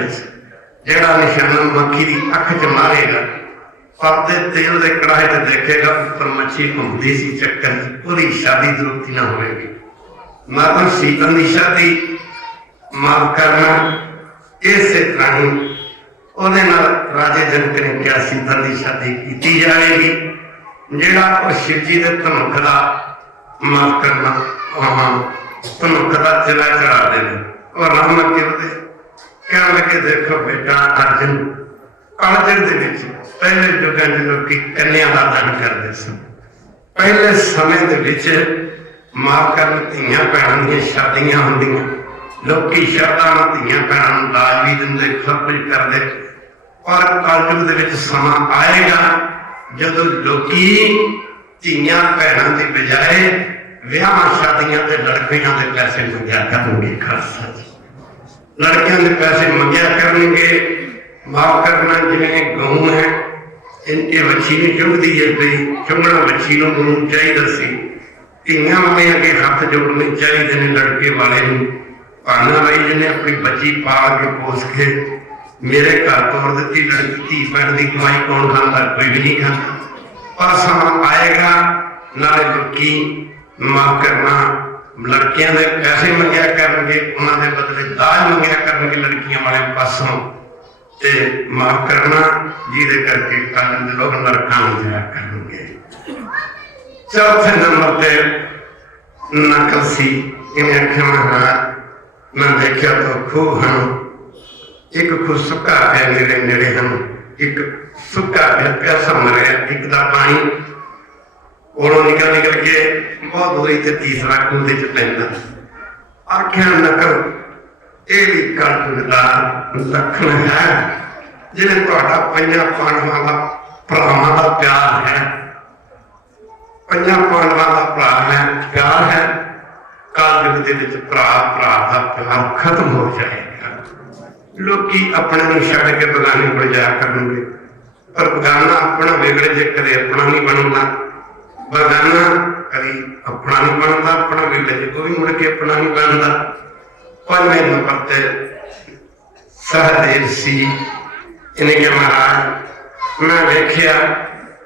जेड़ा निशाना मक्खी की अख च मारेगा, पर्दे तेल के कड़ाहे च देखेगा, ऊपर मच्छी घूमती सी चक्कर, पूरी शादी द्रौपदी ना होगी। माता सीता की शादी माफ करना इस तरह ही राजे जनक ने क्या सीता की शादी की जाएगी। जेड़ा शिव जी के धनुख का माफ करना धनुख का चिला चढ़ा देना और राम अगे कह लगे देखो बेटा अर्जुन कालजुग के पहले युगों में लोग कन्या का दान करते सन। पहले समय माफ कर धियां भैनों दी शादियां होंदियां, लोग शरदा धियां भैनों दाज भी देंगे, सब कुछ करते। पर कलयुग के समा आएगा जदों लोकी धियां भैनों की बजाय विआह शादियां ते लड़कियां के पैसे मंगया करेंगे। खासा लड़कियां के पैसे मंगया करेंगे। माफ करना जिन्हें गऊ है इनके बच्ची नहीं चुभती है पी, चुभना बच्ची को गुरु चाहिए सी। धियां वाले अगे हाथ जोड़ने चाहिए ने लड़के वाले भाना भाई जिन्हें अपनी बच्ची पाल के पोस के मेरे घर तोड़ दी लड़की धी भैन की कमाई कौन खाता, कोई भी नहीं खाता। पर समा आएगा नाले लोकी माफ करना लड़कियां के पैसे मंगया करेंगे, उन्होंने बदले दाज मंगया करेंगे लड़कियां वाले पासों ते माफ करना जिदे करके कल लोग नरकां में जाया करेंगे। चौथे नंबर पे नकल सी। इन्हें आख्या महाराज मैं देखा तो खूह हैं, एक खूह सुक्का है मेरे नेड़े हैं, एक सुक्का है प्यासा मरिया, एक दा पानी ओलों निकल निकल के बहुत दूरी ते तीसरा खूह दे च पैंदा। आख्या नकल ये भी कलयुग दा लक्षण है। जिन्हें तुहाडा पंजां पांडवां दा भरावां दा प्यार है, पंजां पांडवां दा भरा है प्यार है, कलयुग दे विच भरा भरा दा प्यार खत्म हो जाएगा। लोकी अपने नूं छड्ड के बगाने कोल जाया करनगे, पर बगाना अपना बिगड़ जे कदे अपना नहीं बनदा। बगाना कभी अपना नहीं बनता, अपना बिगड़ जे कोई मुड़ के अपना नहीं बनता। पंजवें नंबर ते सहदेव सी। इन्हें क्या महाराज मैं देखिया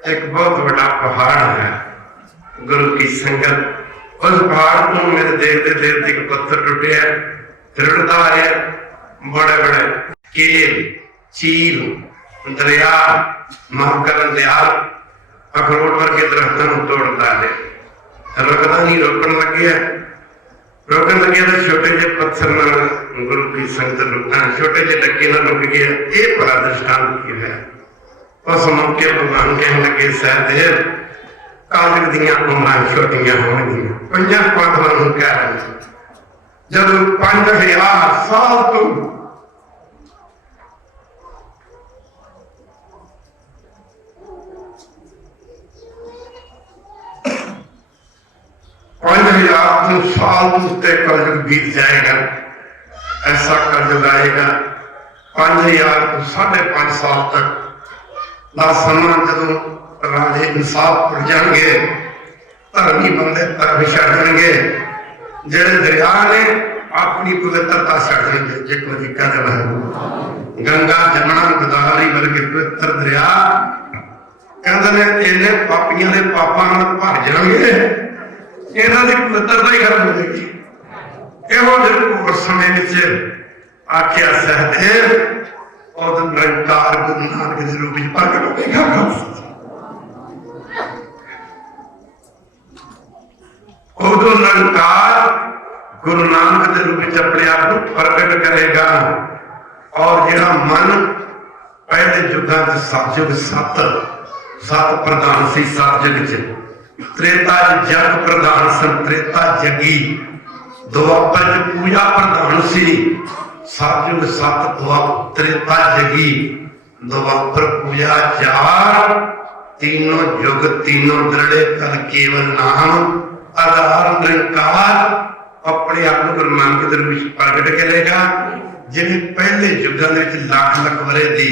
एक बहुत बड़ा पहाड़ है, गुरु की संगत उस पहाड़ को मेरे देखते देखते एक पत्थर टूटिया रुड़ता है। बड़े बड़े केल चील दरिया महाकरण दयाल अखरोट वर्गे दरख्तों को तोड़ता है, रुकता नहीं, रोकन लगे रोकन लगे तो छोटे जे पत्थर न गुरु की संगत रुकना, छोटे जे डके न रुक गया। ये बड़ा दृष्टांत की है। उस मौके भगवान कहने लगे सहदेव कलयुग दीयां उम्रां छोटियां होणगियां। पंजां पांडवां नूं कह रहे जब 5000 साल तो 5000 साल उससे कलयुग बीत जाएगा। ऐसा कलयुग आएगा 5000 तो 5.5 साल तक का समा जदों राजे इंसाफ उड़ जाएंगे, धर्मी बंदे धर्म छड्डणगे। जेड़े दरिया ने अपनी पवित्रता छड़ देंगे जे कोई कदम है। गंगा जमुना गोदावरी वर्गे पवित्र दरिया कहते ने इन्ने पापियां दे पापां नाल भर जाणगे, इन्हां दी पवित्रता ही खत्म हो जाएगी। इहो जिहे समय विच आख्या सहदेव और निरंकार गुरु नानक के रूप में प्रकट होगा। उदो निरंकार गुरु नानक के रूप में अपने आप को प्रकट करेगा। और जिहड़ा मन पहले युगां च सतयुग सत प्रधान सी, सतयुग च त्रेता जग प्रधान सन, त्रेता जगी, द्वापर च पूजा प्रधान सी, सतयुग सत त्रेता जगी, द्वापर पूजा चार, तीनों युग तीनों दृढ़े कल केवल नाम आधार निरंकार अपने आप को गुरु नानक देव विच प्रगट करेगा। जिन्हें पहले युगों में लाख लाख वरे दी,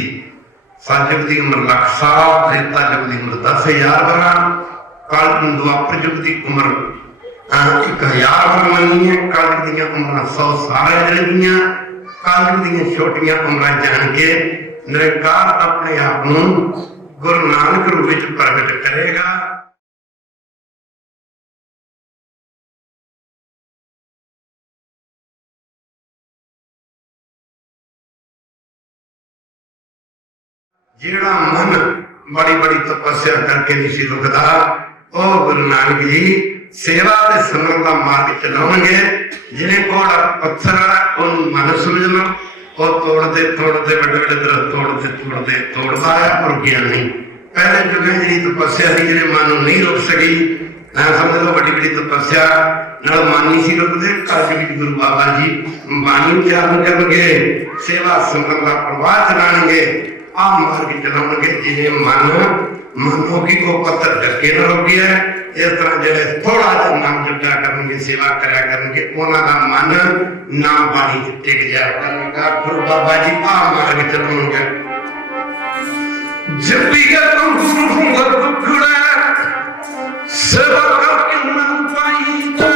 सतयुग की उम्र लाख साल, त्रेता युग की उम्र 10,000 वरा, कल द्वापर युग की उम्र 1,000 वर मनी है, कल दी उम्र 100 साल रह, कल दी छोटिया उम्र जान के निरंकार अपने आप को गुरु नानक रूप में प्रगट करेगा। जिहड़ा मन बड़ी बड़ी तपस्या करके नहीं रुकता, वह गुरु नानक जी सेवा के सिमरन का मार्ग चलाएंगे। जिन्हें कोड़ा पत्थर उन मन समझना, वो तोड़ते तोड़ते बड़े बड़े दरख्त तोड़ते तोड़ता है और गया नहीं। पहले युग में जी तपस्या थी, जिन्हें मन नहीं रोक सकी, ना समझ लो बड़ी बड़ी तपस्या नाल मन नहीं सी रुकते। कल गुरु बाबा जी बाणी उच्चारण करेंगे, सेवा सिमरन का प्रवाह चलाएंगे, आ मार्ग चलाओगे। जिन्हें मन मनो की को पत्थर ढके न रोकी है, इस तरह जो थोड़ा सा नाम जपा करेंगे, सेवा करा करेंगे, उन्होंने मन नाम बाणी टिक जाया करेगा। गुरु बाबा जी आ मार्ग चलाओगे। जपिया तुम टुकड़ा सेवा करके मन पाईदा,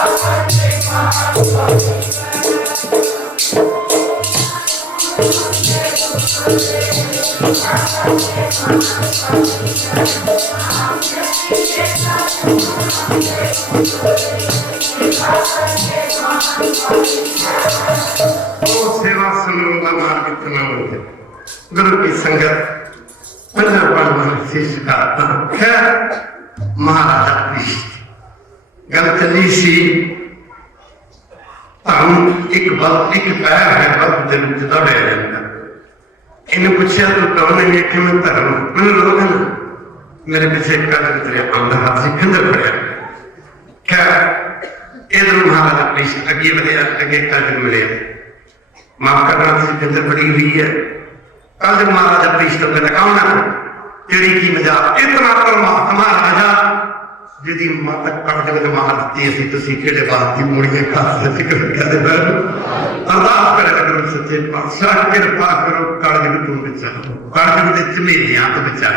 सेवा सुनने का मार्ग इतना हो गया। गुरु की संगत महाराजा कृष्ण गल चली सी एक पैर है बल दिन दौड़े रहता इन्हें पूछा तो कौन है कि मैं धर्म मैंने लोग ना मेरे पीछे तेरे आंदा हाथ से खंजर पड़े क्या इधर महाराजा कृष्ण अगे बढ़े अगे कल मिले माफ करना से खंजर पड़ी हुई है कल जब महाराजा कृष्ण को लगाना तेरी की मजाक इतना परमात्मा राजा जिदी माता कट जब मार दी सी तुसी केड़े बात दी मुड़िए खास जिक्र करदे बैठ अरदास करे करो सच्चे पातशाह कृपा करो कालजग तू बचा कालजग दे चमेलियां तो बचा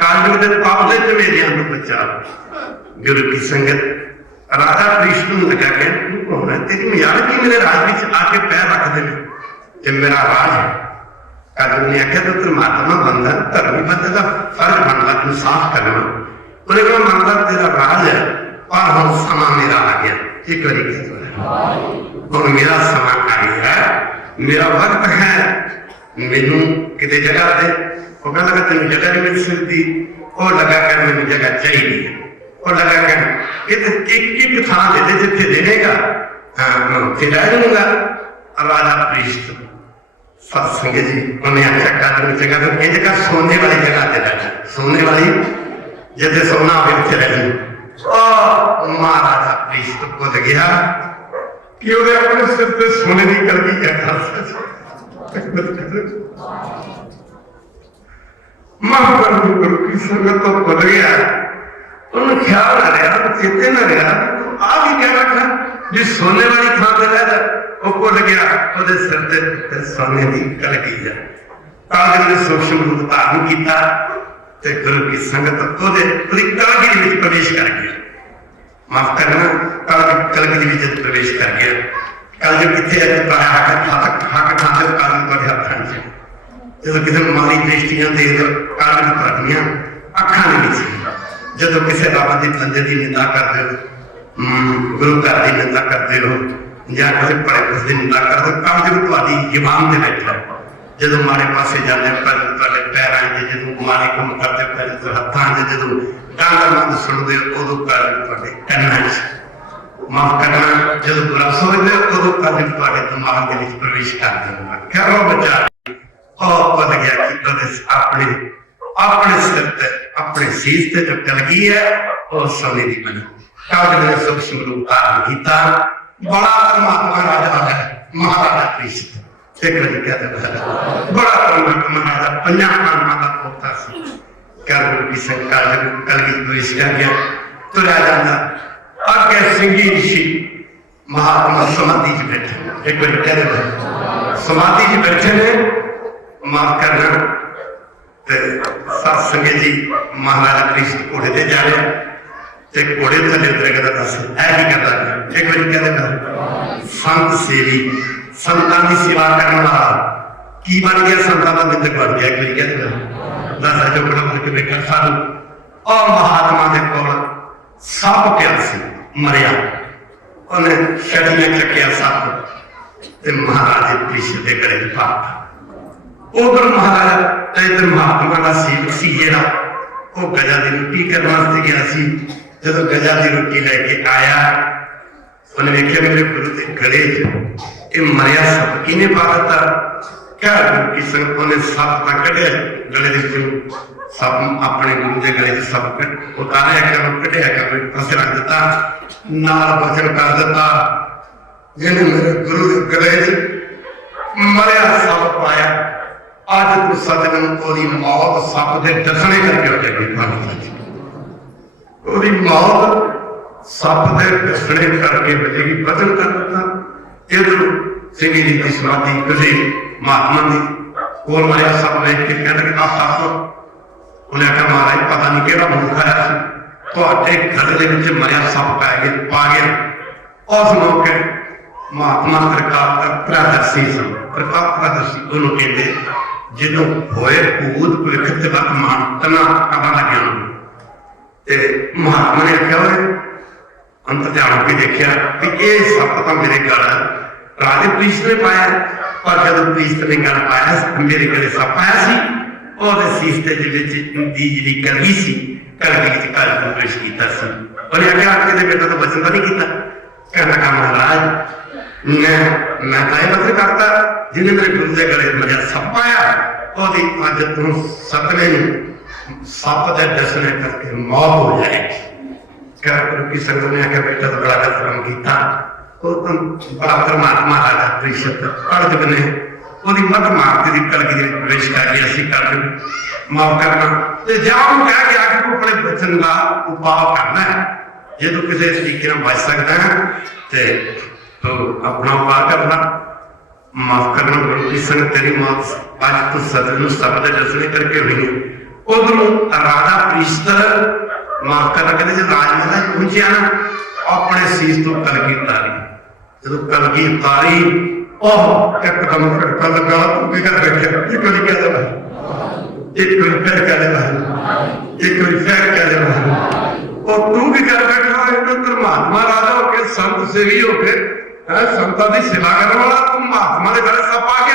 कालजग दे पापले चमेलियां तो बचा गुरु की संगत राजा कृष्ण ने लगा के कौन है तेरी यार की मेरे राज में आके पैर रख दे ये मेरा राज है कालजग ने आख्या तो परमात्मा बंदा धर्मी बंदे का फर्ज बनता तू साफ करना मतलब तेरा राज है और हम समा मेरा आ गया एक बारी और मेरा समा आ गया मेरा वक्त है मैनू किते जगह दे वो कहता तेन जगह नहीं मिल सकती और लगा कर मैंने जगह चाहिए और लगा कर एक थान दे जिथे देगा मैं उत्थे रह जाऊंगा राजा कृष्ण सत्संग जी उन्हें आख्या कर जगह तो ये जगह सोने वाली जगह ते रहना सोने वाली जैसे सोना फिर रही महाराजा कृष्ण भुल गया कि उन्हें अपने सिर पे सोने की कलगी गुरु की संगत तो भुल गया उन्हें ख्याल ना रहा चेते ना रहा आ भी क्या रखा जिस सोने वाली थान पे रह वो भुल गया वो सिर पे सोने की कलगी है कागज ने सूक्ष्म रूप धारण किया ते गुरु की संगत कलगी में प्रवेश कर गया माफ करना कलगी में प्रवेश कर गया कल जो कितने हक ठाते कल बड़े हाथों से जो किसी माड़ी दृष्टियां दे कल करनिया अखा नहीं जो किसी बाबा के बंदे की निंदा करते हो गुरु घर की निंदा करते हो या किसी बड़े पुरुष की निंदा करते हो कल जो तुम्हारी जबान से बैठा जो मारे पासे जाने पैरों जो मारे काम करते पैर हाथों से जो गाना मंद सुनते उदो कन्ना माफ करना जो बुरा सोचते उदो दिमाग के प्रवेश कर देगा करो बच्चा भुल गया कि अपने अपने सिर से अपने शीश से जो कलगी है वो सोने की बनी कागज ने सूक्ष्म रूप धारण किया बड़ा परमात्मा राजा है महाराजा कृष्ण बड़ा परमात्मा राजा पंजाब का पोता सी गुरु की शंका कलगी प्रवेश कर गया तो राजा आगे सिंगी ऋषि महात्मा समाधि च बैठे एक बार कह दे समाधि च बैठे ने माफ करना सत्संग जी महाराजा कृष्ण घोड़े ते जा रहे ते घोड़े थले उतरेगा दस ऐ की करता एक बार कह दे संत सेवी संतां की सेवा करने वाला की बन गया संतां का मित्र बन गया कोई कहते दस चौकड़ा बन के बैठा साधु और महात्मा के कोल सप पिया मरिया उन्हें शरीर चकिया सप ते महाराज कृष्ण के गले पाता उधर महाराज इधर महात्मा का सी जेड़ा वो गजा की रोटी करने वास्ते गया सी जब गजा की रोटी लेके आया उन्हें देखा मेरे गुरु के गले मरिया सप किने पा दिता क्या गुरु की संगत ने सप का कढ़िया गले सप अपने गुरु के गले सप उतारिया क्या कढ़िया क्या पास रख दिता नाल वचन कर दिता जिन्हें मेरे गुरु के गले मरिया सप पाया आज तू सजन ओदी मौत सप के दसने करके हो जाएगी ओदी मौत सप के दसने करके बचेगी वचन कर दिता इधर सिंगी जी की समाधि किसी महात्मा की और माया सप देख के कहने कि सप उन्हें आखिया महाराज पता नहीं केड़ा मनुख आया तो गले माया सप पा गया उस मौके महात्मा त्रादर्शी सन। त्रादर्शी उन्होंने कहते जो होए भूत भविख ते वर्तमान तना पता लग्या ते महात्मा ने आख्या अंतर ध्यान के देखा कि यह सप तो मेरे गल राजे पुलिस ने पाया, पर जब पुलिस ने गल पाया मेरे गले सप आया सी और सीफते जी कलगी सी कलगी कल पेश किया उन्हें आख्या कि बेटा तो बचन का नहीं किया। कहना कहा महाराज मैं तो यह मतलब करता जिन्हें मेरे गुरु के गले मेरा सप आया और अज तुम सपने सप के दसने करके मौत हो जाएगी। की संगत ने आख्या बेटा तो बड़ा कर्म किया तो तुम बड़ा परमात्मा राजा परिषद अर्ज ने ਉਹਦੀ ਮਤ ਮਾਰਤੀ ਦੀ ਕਲਗੀ ਦੇ ਪ੍ਰਵੇਸ਼ ਕਰਕੇ ਅਸੀਂ ਕਰ ਮਾਫ ਕਰਨਾ ਤੇ ਜਾਉਂ ਕਹਿ ਕੇ ਆਖਰ ਨੂੰ ਆਪਣੇ ਬਚਨ ਦਾ ਉਪਾਅ ਕਰਨਾ ਹੈ। ਜੇ ਤੂੰ ਕਿਸੇ ਤਰੀਕੇ ਨਾਲ ਬਚ ਸਕਦਾ ਹੈ ਤੇ ਤੂੰ ਆਪਣਾ ਉਪਾਅ ਕਰਨਾ ਮਾਫ ਕਰਨਾ। ਗੁਰੂ ਕੀ ਸੰਗਤ ਤੇਰੀ ਮੌਤ ਅੱਜ ਤੂੰ ਸਦਰ ਨੂੰ ਸਭ ਦੇ ਦਸਣੇ ਕਰਕੇ ਹੋਈ ਹੈ। ਉਧਰੋਂ ਰਾਜਾ ਪ੍ਰੀਸ਼ਤ ਮਾਫ ਕਰਨਾ ਕਹਿੰਦੇ ਜੇ ਰਾਜਮਹਿਲ ਪਹੁੰਚਿਆ ਨਾ ਆਪਣੇ ਸੀਸ ਤੋਂ ਕਲਗੀ ਉਤਾਰੀ। ਜਦੋਂ ਕਲਗੀ ਉਤਾਰੀ एकदम फटका लगा तू भी कर बैठा एक बार क्या देवा एक बार फिर क्या देवा एक बार फिर क्या देवा और तू भी कर बैठा है तो महात्मा राजा होके संत सेवी होके संतां की सेवा करने वाला तू महात्मा के गले सप आके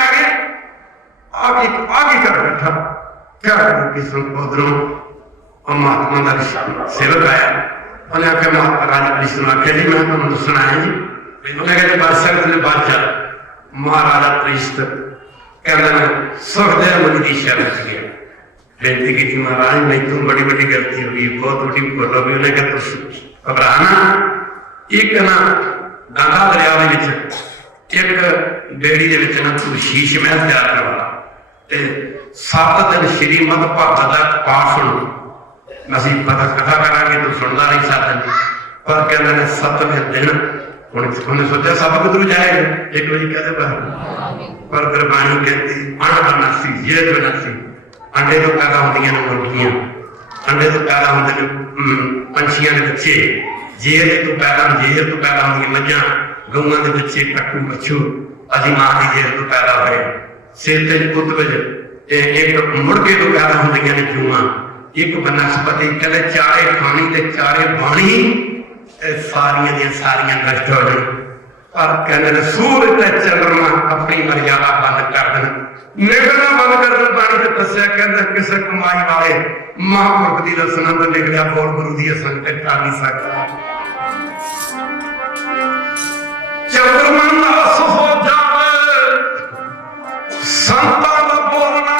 आगे कर बैठा क्या किस उधरों और महात्मा का सेवक आया उन्हें आख्या महात्मा राजा कृष्ण आख्या जी मैं तुम दसना है जी उन्हें कहते बादशाह ने बादशाह महाराजा प्रीस्त कहना सुखदेव मुनि की शरण गया बेनती की थी महाराज नहीं तुम बड़ी बड़ी गलती होगी बहुत बड़ी भूल होगी। उन्हें कहा तुम घबराना एक ना गंगा दरिया एक बेड़ी के ना तू शीश महल तैयार करवा ते 7 दिन श्रीमद भागवत का पाठ सुन असीं पता कथा करांगे तू सुनता नहीं 7 दिन पर कहते 7वें दिन उन्हें सोचा सब किधर जाएगा एक बजे कहते पर गुरबाणी कहती अण बनासी ये बनासी अंडे तो पैदा होंदियां ने मुर्गियां अंडे तो पैदा होंदे ने पंछियां के बच्चे जेर तो पैदा होंदियां मझां गऊं के बच्चे कट्टू बच्छू अजी मां की जेर तो पैदा होए सिर ते पुत विच एक मुर्गे तो पैदा होंदियां ने जूआं एक बनस्पति कहते चारे खानी ते चारे बाणी सारिया सारिया नष्ट हो गई पर कहते सूरज चंद्रमा अपनी मर्यादा बंद कर देना निकलना बंद कर देना पानी से दसिया कहते किसी कमाई वाले महापुरख की रसना तो लिख लिया बोल गुरु की संकट कर नहीं सकता चंद्रमा नास हो जावे संतां दा बोलना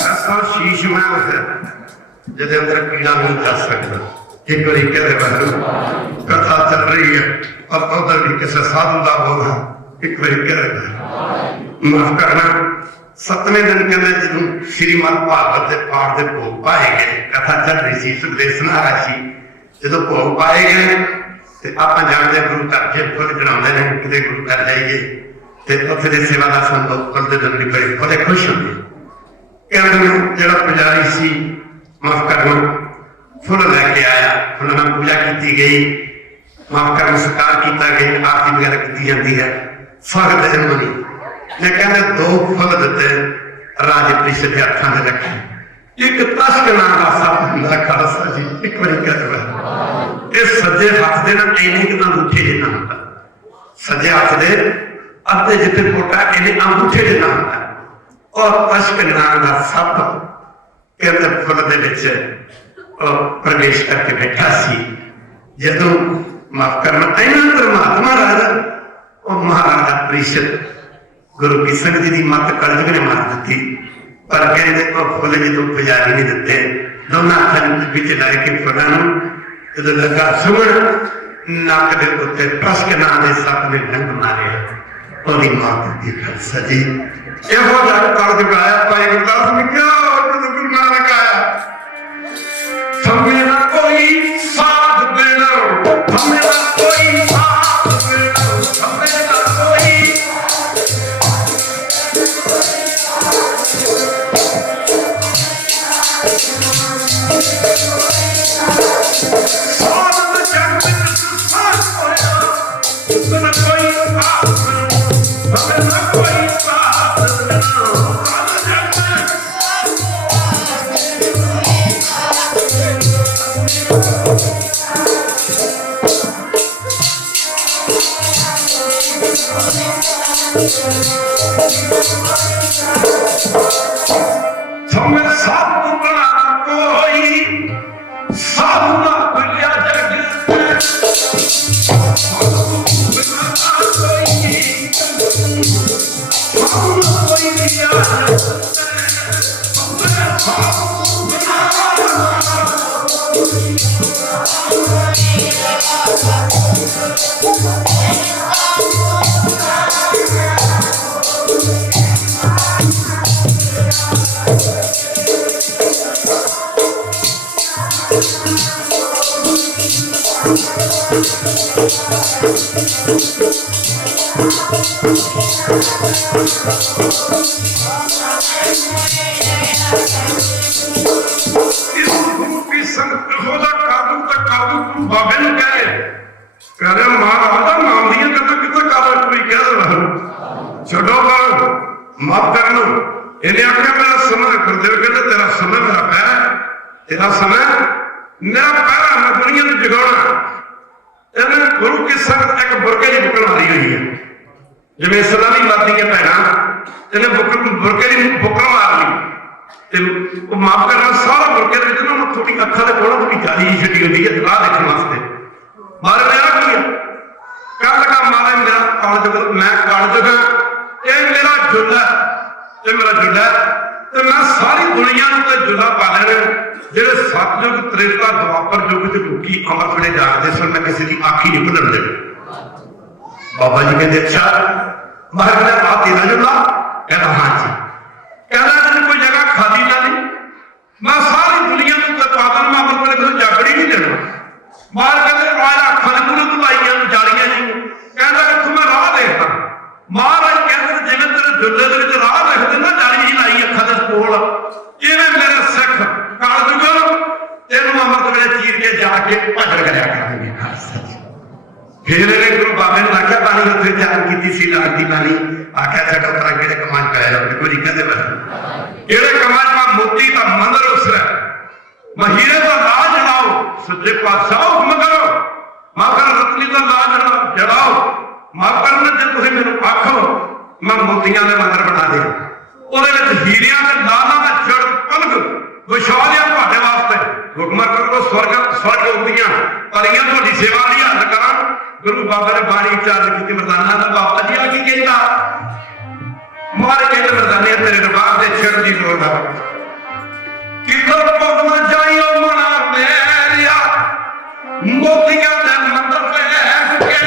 ऐसा शीश महल है जिहदे अंदर कीड़ा नहीं जा सकता। एक बार कहते बाहर कथा चल रही है और उधर भी किसी साधु का बोलना एक बार कहते माफ करना। सतवें दिन कहते जो श्रीमद भागवत के पाठ के भोग पाए गए, कथा चल रही थी, सुखदेव सुना रहा सी, जो भोग पाए गए तो आप जानते गुरु घर के फुल चढ़ाते हैं, कि गुरु घर जाइए तो उत्थे दे सेवादार संत फुल के जरूरी बड़े बड़े खुश होंगे। कहते जो पुजारी सी माफ करना फुल लैके आया, फुल में पूजा की गई, माफ करना सत्कार किया गया, आरती वगैरह की जाती है, स्वागत जन्मनी मैं कहते दो फुल दिते राजे परिषद के हथों में रखे। एक तश्क नाम का सप हुंदा खालसा जी, एक बार कहते इस सज्जे हाथ दे ना इन्ने कि अंगूठे जिन्ना होंदा, सज्जे हाथ दे अद्धे जिथे पोटा इन्ने अंगूठे जिन्ना होंदा और तश्क नाम का सप कहते फुल दे विच प्रवेश करके बैठा सी। जदों माफ करना इन्हां महात्मा राजा और महाराजा परिषद गुरु की संगत की मत कलजुग ने मार दी, पर कहते फुल जो पुजारी ने दिते दोनों हाथों बिच लैके फुलों जो लगा सुमन नक के उत्ते टस्क नाम के सप ने डंग मारे और मौत दी। खालसा जी इहो जिहा कलजुग आया भाई गुरदास ने कहा गुरु नानक आया थमे ना कोई साथ देना, थमे ना कोई साथ देना, थमे ना कोई बाबा जी कहते अच्छा महाराज आप तेरा जुला कहता हाँ जी कहना कोई जगह खाली ना नहीं मैं सारी दुनिया में पागल मैं अपने को जागड़ी नहीं देना मार कहते आज अखा ने पूरे बुलाइया जालियां नहीं कहता कि तुम्हें राह देखता महाराज कहते जिन्हें तेरे जुले के राह देखते ना जाली जी लाई अखा के कोल इवें मेरे सिख काल जुगल तेन अमृत वेले चीर के जाके भजन करया करेंगे। खालसा जी फिर गुरु बाबे ने आख्या पानी उत्थे ध्यान की सी लागती पानी आख्या छड्डो पर किहड़े कमां च पाया अपने कोई कहते बस किहड़े कमां च मोती का मंदिर उसरा महीरे का राज सच्चे पातशाह हुक्म करो माखन रतली का लाज जड़ाओ माखन ने जो तुम मैनू आखो मैं मोतियां के मंदिर बना दे हीरिया के लाला का जड़ पलक विछा दिया ਤੁਹਾਡੇ वास्ते हुक्म करो स्वर्ग स्वर्ग उदियां परियां ਤੁਹਾਡੀ सेवा ਲਈ हल करा गुरु बाबा ने बाणी चार्ज की मरदाना का बाबा जी की कहता मार के मरदाने तेरे दरबार से छिड़ दी लोड़ा किधर पगमा जाइयो मना मेरिया मोतियां दे मंदिर लेके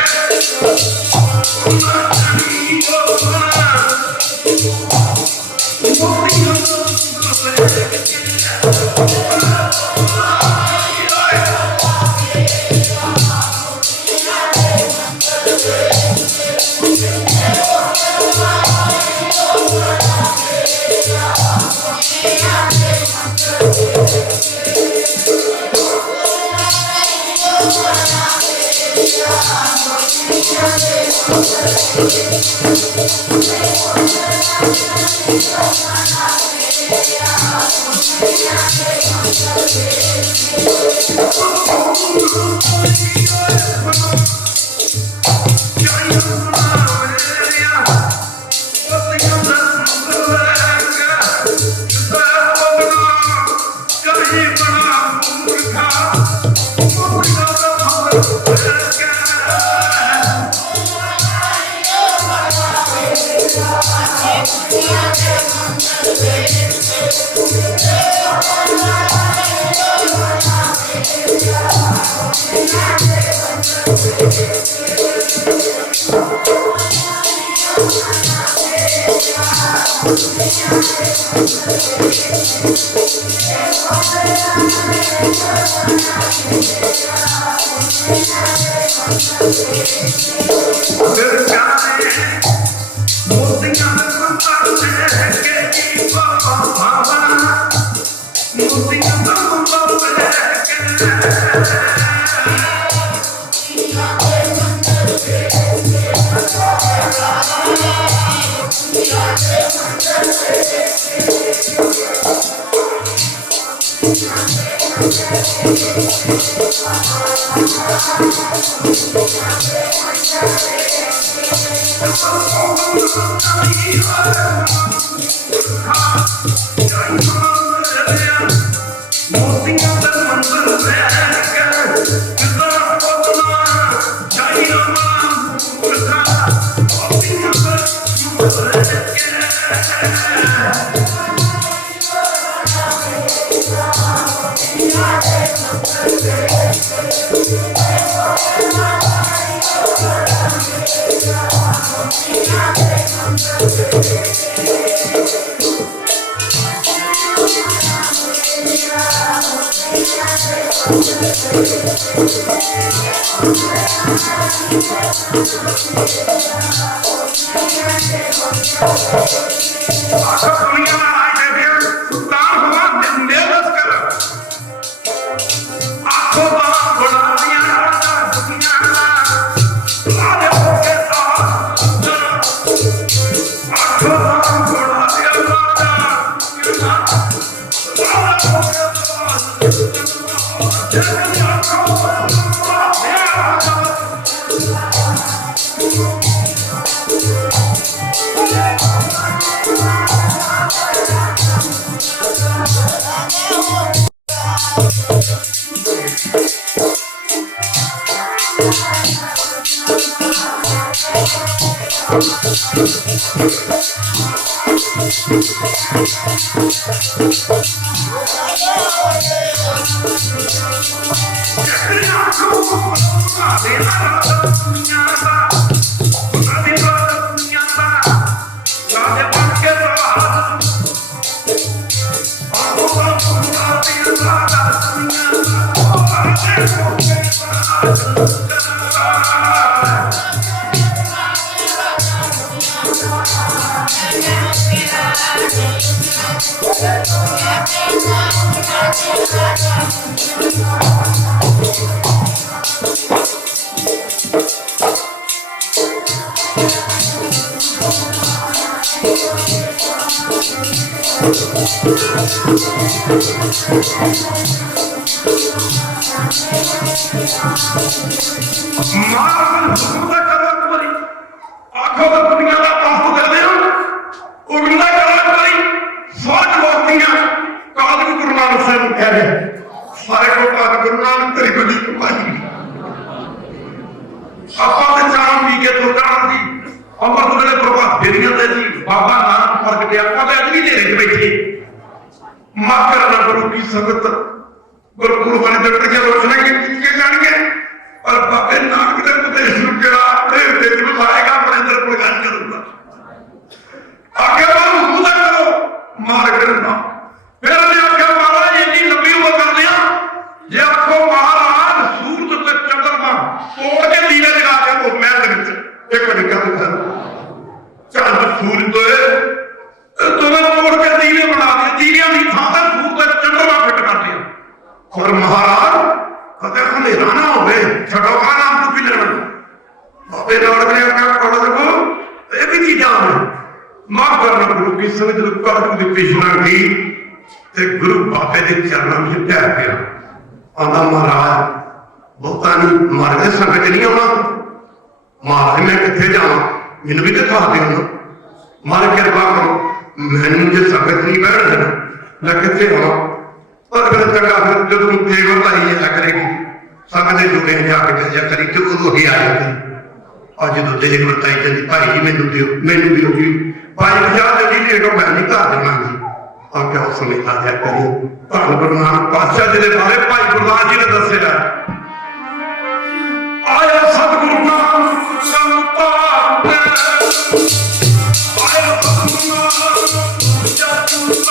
आखो तो दुनिया का पास कर दे उगंदा करा करी सारी बातियां काल गुरु नानक साहब कह रहे सारे को काल गुरु नानक तेरी बड़ी कमाई ਆਪਾਂ ਤੇ ਚਾਹ ਪੀ ਕੇ ਤੁਰਨਾ ਜੀ ਅੰਮ੍ਰਿਤ ਵੇਲੇ ਪ੍ਰਭਾਤ ਫੇਰੀਆਂ ਤੇ ਜੀ ਬਾਬਾ ਨਾਨਕ ਫਰਕ ਤੇ ਆਪਾਂ ਤੇ ਅੱਜ ਵੀ ਨੇਰੇ ਚ ਬੈਠੇ ਮਾਫ ਕਰਨਾ ਗੁਰੂ ਕੀ ਸੰਗਤ ਗੁਰੂ ਵਾਲੇ ਦੇ ਟਕੇ ਰੋਸ਼ਨਾ ਕੀਤੀਆਂ ਜਾਣਗੇ ਪਰ ਬਾਬੇ ਨਾਨਕ ਦੇ ਉਪਦੇਸ਼ ਨੂੰ ਕਿਹੜਾ ਪ੍ਰੇਮ ਤੇ ਬੁਲਾਏਗਾ ਆਪਣੇ ਅੰਦਰ ਪ੍ਰਗਟ ਕਰੂਗਾ ਆਗੇ ਬਾਹਰ ਹੁਕਮ ਕਰੋ ਮਾਰ ਕਰਨਾ ਫਿਰ ਉਹਨੇ ਆਖਿਆ ਮਹਾਰਾਜ ਇੰਨੀ ਲੰਬੀ ਉਮਰ ਕਰਦੇ ਆ ਜੇ ਆਖੋ ਮਹਾਰਾਜ ਸੂਰਜ ਤੇ ਚੰਦਰਮਾ ਤੋੜ ਕੇ ਦੀਵੇ ਜਗਾ ਕੇ ਉਹ ਮਹਿਲ ਦੇ ਵਿੱਚ ਇੱਕ ਮਿੰਟ ਕਰ ਚੰਦ ਸੂਰਜ ਤੋਂ ਦੋਨਾਂ ਤੋੜ ਕੇ ਦੀਵੇ ਬਣਾ ਕੇ ਦੀਵਿਆਂ ਦੀ ਥਾਂ ਤੇ ਸੂਰਜ ਤੇ ਚੰਦਰਮਾ ਫਿੱਟ ਕਰ ਲਿਆ ਔਰ ਮਹਾਰਾਜ ਕਦੇ ਹਨੇਰਾ ਨਾ ਹੋਵੇ ਛੱਡੋ ਕਾ ਨਾਮ ਤੋਂ ਵੀ ਲੈਣਾ ਬਾਬੇ ਨਾਨਕ ਨੇ ਆਖਿਆ ਕੋਲ ਦੇਖੋ ਇਹ ਵੀ ਚੀਜ਼ਾਂ ਨੇ ਮਾਫ ਕਰਨਾ ਗੁਰੂ ਕੀ ਸਮਝ ਲੁਕਾ ਦੀ ਕ੍ਰਿਸ਼ਨਾ ਦੀ ਤੇ ਗੁਰੂ ਬਾਬੇ ਦੇ ਚਰਨਾਂ ਵਿੱਚ ਢਹਿ ਪਿਆ ਆਂਦਾ ਮਹਾਰਾਜ ਬਹੁਤਾਂ ਨੂੰ ਮਰਦੇ ਸੰਗਤ ਨਹੀਂ ਆਉਣਾ ਮਹਾਰਾਜ ਮੈਂ ਕਿੱਥੇ ਜਾਵਾਂ ਮੈਨੂੰ ਵੀ ਦਿਖਾ ਦਿਓ ਮਾਰ ਕਿਰਪਾ ਕਰੋ ਮੈਨੂੰ ਜੇ ਸੰਗਤ ਨਹੀਂ ਬੈਠ ਦੇਣਾ ਮੈਂ ਕਿੱਥੇ ਆਵਾਂ ਪਰ ਫਿਰ ਚੰਗਾ ਫਿਰ ਜਦੋਂ ਤੇਵਰ ਲਾਈ ਜਾ ਕਰੇਗੀ ਸੰਗਤ ਦੇ ਜੁੜੇ ਜਾ ਕੇ ਜਾ ਕਰੀ ਤੇ ਉਦੋਂ ਹੀ ਆ ਜਾਂਦੀ ਅੱਜ ਜਦੋਂ ਦੇਖ ਵਰਤਾਈ ਜਾਂਦੀ ਭਾਈ ਜੀ ਮੈਨੂੰ ਦਿਓ ਜੀ ਭਾਈ 50 ਦੇ ਜੀ ਲੇਟੋ ਮੈਂ ਨਹੀਂ ਘਰ ਦੇਣਾ ਜੀ ਆਖਿਆ ਉਸ ਸਮੇਂ ਆ ਜਾ ਕਰੀ ਧੰਨ ਗੁਰੂ ਨਾਨਕ ਪਾਤਸ਼ਾਹ ਜੀ ਦੇ ਬਾਰੇ ਭਾਈ ਗੁਰਦਾਸ ਜੀ ਨੇ ਦੱਸਿਆ ਆਇਆ ਸਤਿਗੁਰੂ ਨਾਮ ਸੰਤਾਪ ਆਇਆ ਸਤਿਗੁਰੂ ਨਾਮ ਜਪੁ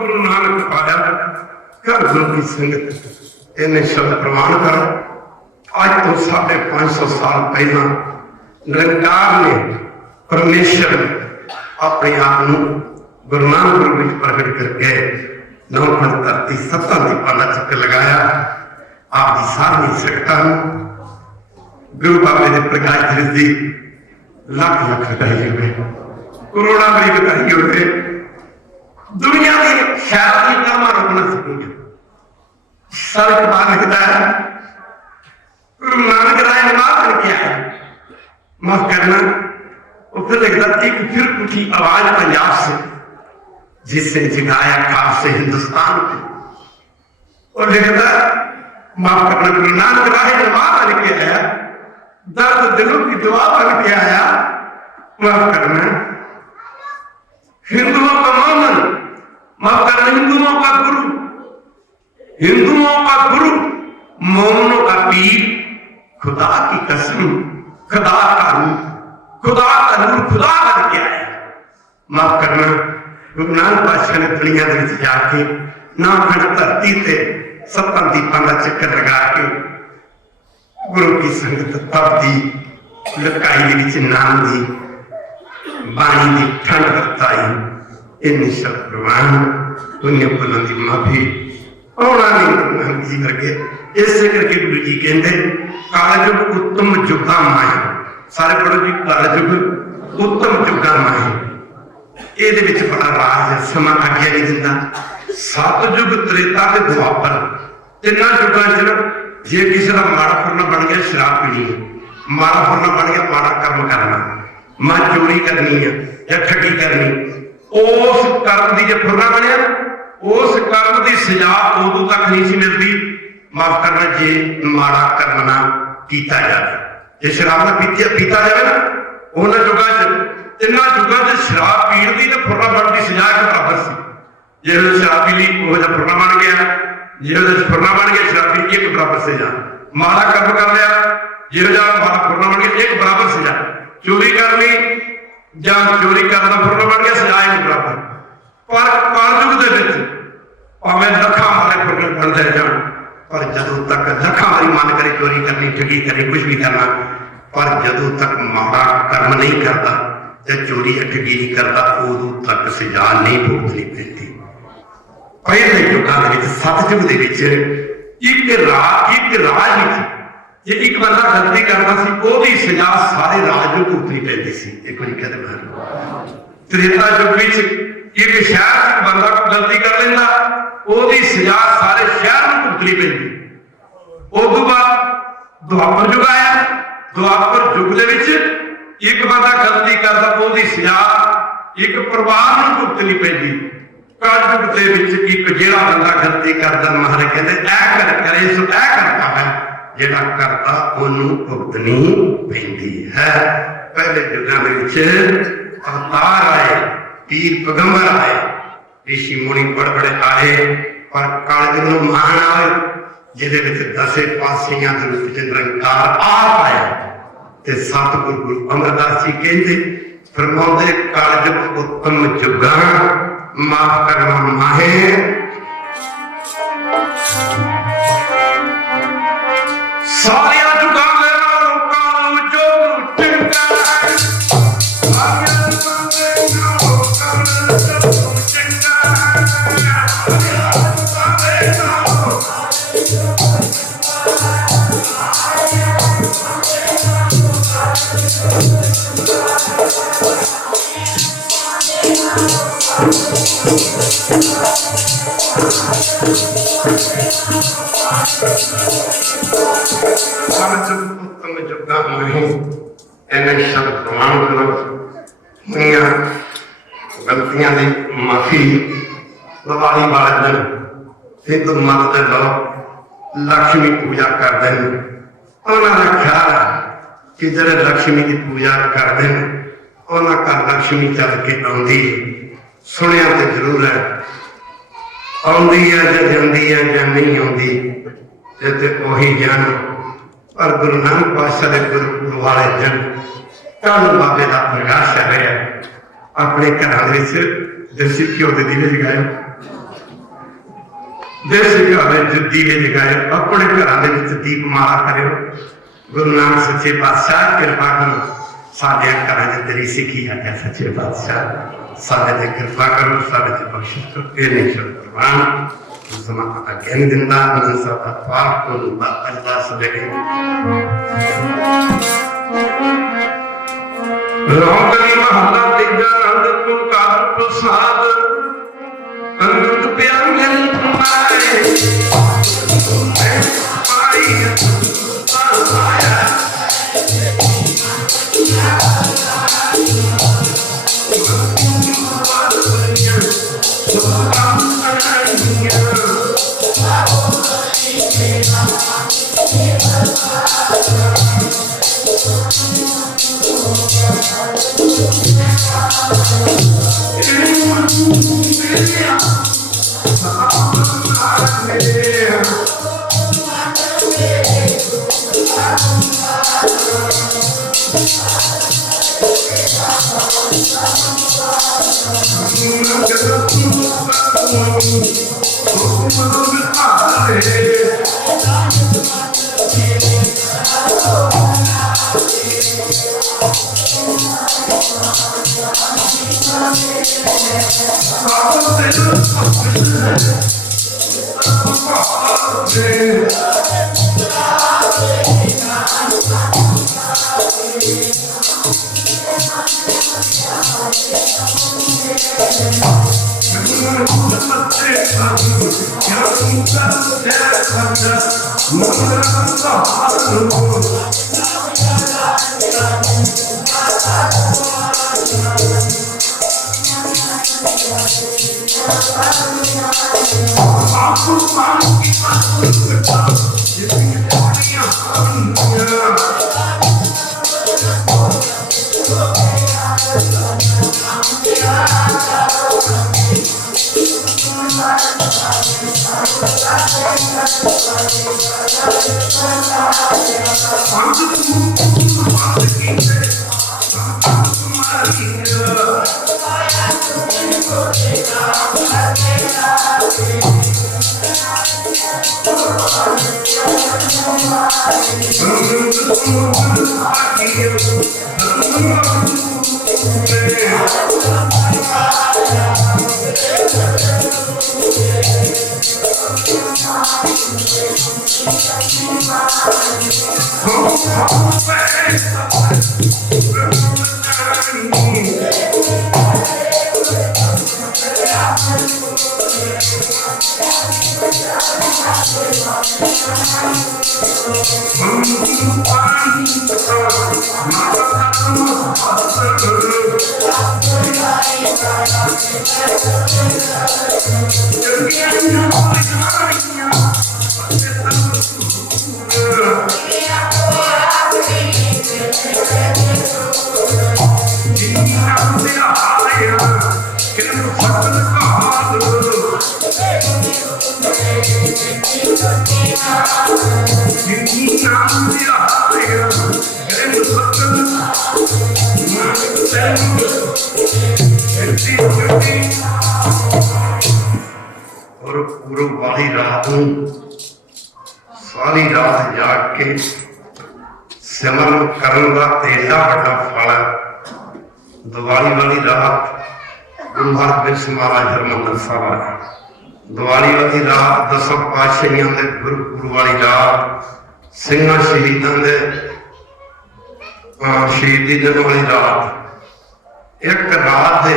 गुरु नानक पाया कर गुरु की संगत इन्हें शब्द प्रमाण करो आज तो 550 साल पहला निरंकार ने परमेश्वर अपने आप को गुरु नानक गुरु में प्रकट करके नौखंड धरती सत्ता की पाला चक्कर लगाया आपकी सारी सकता गुरु बाबे ने प्रकाश धीरज दी लख लख लगाई हुए करोड़ा भी लगाई हुए दुनिया के ख्याल की काम रोकना सकेंगे सड़क बार लिखता है गुरु नानक राय ने बात करके आया माफ करना वो फिर लिखता एक फिर उठी आवाज पंजाब से जिससे जगाया खाब से हिंदुस्तान को और लिखता माफ करना गुरु नानक राय ने बात करके आया दर्द दिलों की दुआ बन के आया माफ करना हिंदुओं का मोहम्मद माफ करना हिंदुओं का गुरु मोमनों का पीर खुदा की कसम खुदा का नूर खुदा करके आया माफ करना गुरु नानक पातशाह ने दुनिया में जाके ना खंड धरती से सत्ता दीपां का चक्कर लगा के गुरु की संगत तब दी लकाई नाम दी बाणी की ठंड बरताई इन शब्द प्रवान दुनिया बोलने की माफी आना नहीं गुरु नानक जी करके इसे करके गुरु जी कहते कालयुग उत्तम युगा माए सारे पढ़ो जी कालयुग उत्तम युगा माए ये बड़ा राज है समा आज्ञा नहीं दिता सतयुग त्रेता ते द्वापर तिना युगों च जे किसी का माड़ा फुरना बन गया शराब पीनी है माड़ा फुरना बन गया माड़ा कर्म करना मां चोरी करनी है या ठगी करनी उस कर्म की जो फुरना बनया उस कर्म की सजा उदों तक नहीं सी मिलती माफ करना जे माड़ा कर्म ना किया जाए जे शराब ना पीता जाए ना उन्होंने युगों च तिना युगों च शराब पीण की तो फुरना बनने की सजा एक बराबर सी जो शराब पी ली वो फुरना बन गया जो फुरना बन गया शराब पी एक बराबर सजा माड़ा कर्म कर लिया जो माड़ा फुरना बन गया एक बराबर सजा चोरी करनी या चोरी करना फुरना बन गया सजा एक बराबर पर कलयुग के भावें लखा मारे फुरने बनते जान पर जदों तक लखा वारी मन करे चोरी करनी ठगी करनी कुछ भी करना पर जदों तक माड़ा कर्म नहीं करता या चोरी ठगी नहीं करता उदों तक सजा नहीं भुगतनी पैंदी। पहले युगां दे विच सतयुग दे विच एक राज जे एक बंदा गलती करता सी ओहदी सजा सारे राज नूं भुगतनी पैंदी सी। एक बार कहते मैं त्रेता युग विच एक शहर च बंदा गलती कर लेंदा ओहदी सजा सारे शहर नूं भुगतनी पैंदी। उस तो बाद दुआपर युग आया, दुआपर युग दे विच एक बंदा गलती करता ओहदी सजा एक परिवार नूं भुगतनी पैंदी। कलयुग दे विच एक जिहड़ा बंदा गलती करदा महाराज कहते ऐ करे सो ऐ करता है, जिहड़ा करता ओनू भुगतनी पैंदी है। पहले युगां दे विच अवतार आए, पीर पैगंबर आए, ऋषि मुनि बड़े बड़े आए, पर कलयुग नूं मान आए जिहदे विच दसे पातशाहियां दे रूप च निरंकार आप आया। ते सतगुरु गुरु अमरदास जी कहते फरमाउंदे कलयुग उत्तम युगां माफ करना माहे सारिया जुगां दे नालों कलयुग चंगा है। सारिया जुगां दे नालों कलयुग चंगा है। सारिया जुगां दे नालों उत्तम जुगा नहीं इन्हें शब्द प्रमाण करो। मुनिया गलतियां की माफी दिवाली वाले दिन हिंदू मत के लोग लक्ष्मी पूजा करते हैं। उन्होंने ख्याल है कि जो लक्ष्मी की पूजा करते हैं उन्होंने घर लक्ष्मी चल के आती है। सुनिया तो जरूर है आती है या जाती है या नहीं आती तो वही जन। पर गुरु नानक पातशाह के गुरु वाले दिन कल बाबे का प्रकाश आ रहा है। अपने घर देसी घ्यो के दीवे जगाए, देसी घ्यो के दीवे जगाए, अपने घर दीपमाला करो। गुरु नानक सच्चे पातशाह कृपा करो साढ़े घर तेरी सिखी है। सच्चे पातशाह साढ़े ते कृपा करो, साढ़े ते बख्शिश करो। ये नहीं चल प्रवान समाता ज्ञान दिंदा अनंत सता पाप को अल्लाह सवेरे रोगली महला तेजा अंत को काल प्रसाद अंत प्यार मेरी तुम्हारे पाई आया और पूर्व वाली रात सारी रात जाग के सिमरन करन का एडा बड़ा फल है। दिवाली वाली रात गुरु हरगोबिंद महाराज हरमंदिर साहिब है। दिवाली वाली रात दसों पातशाहियों के गुरपुरब वाली रात सिंघां शहीदों के शहीदी दिन वाली रात एक रात दे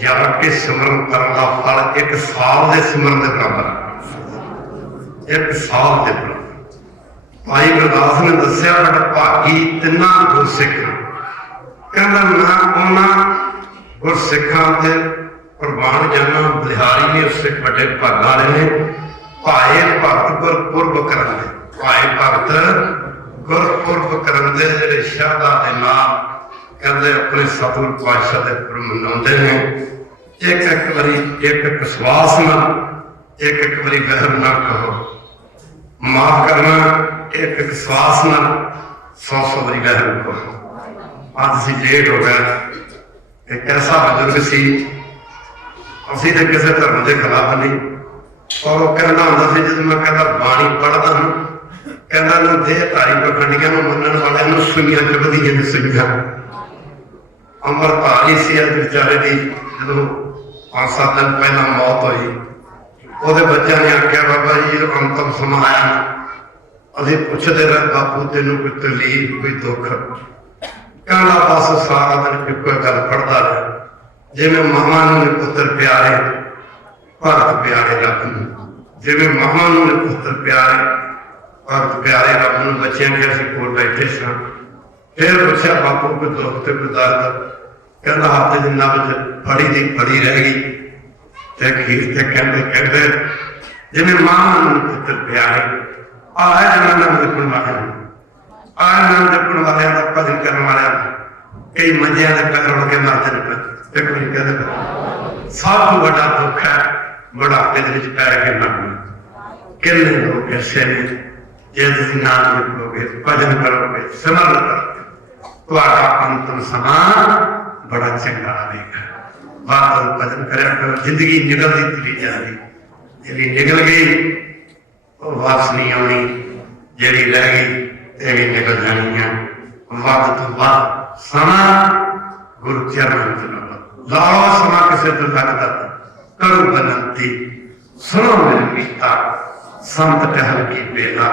जाग के सिमरन करने का फल एक साल के सिमरन के बराबर है। एक साल के बराबर भाई गुरदास ने दसिया बड़ा भागी तिना गुरसिख कहना मैं उन्होंने गुरसिखा से कुरबान जाना बलिहारी ने उस बड़े भाग वाले ने भाए भगत गुरपुरब करने भाई भगत गुरपुरब करने जेडे शरधा के नाम कहते अपने सतगुर पातशाह के पुरब मनाते हैं। एक एक बारी एक विश्वास न एक एक बारी वहम ना कहो माफ करना एक विश्वास न 100 बारी वहम कहो। आज असी लेट हो गया। एक ऐसा बुजुर्ग सी असी तो किसी धर्म के खिलाफ नहीं और वह कहना होंगे सी जो मैं कहता बाणी पढ़ता हूँ कहता ना देहधारी पखंडियां मनण वाले सुइयां चुभदियां ने सुइयां अमरधारी से बेचारे की जो 5-7 दिन पहला मौत हुई वो बच्चों ने आख्या बाबा जी जो अंतिम समा आया अभी पूछते रहे बापू तेन कोई तकलीफ कोई दुख कहना बस सारा दिन एक गल पढ़ता रहा जिमें मामा ने पुत्र प्यारे भरत प्यारे रब जिमें मामा ने पुत्र प्यारे भरत प्यारे रब न बच्चों ने असं कोल बैठे स फिर पूछा बापू कोई दुख तो कोई दर्द कहना हाथ जिन्ना फड़ी दी फड़ी रह गई खीर से कहते कहते जिमें मां पुत्र प्यारे आए नाम जपण वाले आए नाम जपण वाले का भजन करने वाले कई मंजिया के पैर उड़ के मरते हैं। एक बार कहते सब बड़ा दुख है बुढ़ापे पै के मरना किन्ने लोग ऐसे ने जे तुम नाम जपोगे भजन करोगे सिमरन करोगे अंतिम समा बड़ा चंगा आएगा। बात भजन कर जिंदगी निकलती चली जा रही जी निकल गई वो वापस नहीं आनी जी रह गई तेरी निकल जानी है। वध तो वध समा गुरु चरण च लाओ समा किसी तो लगता करो बनती सुनो मेरे पिता संत टहल की बेला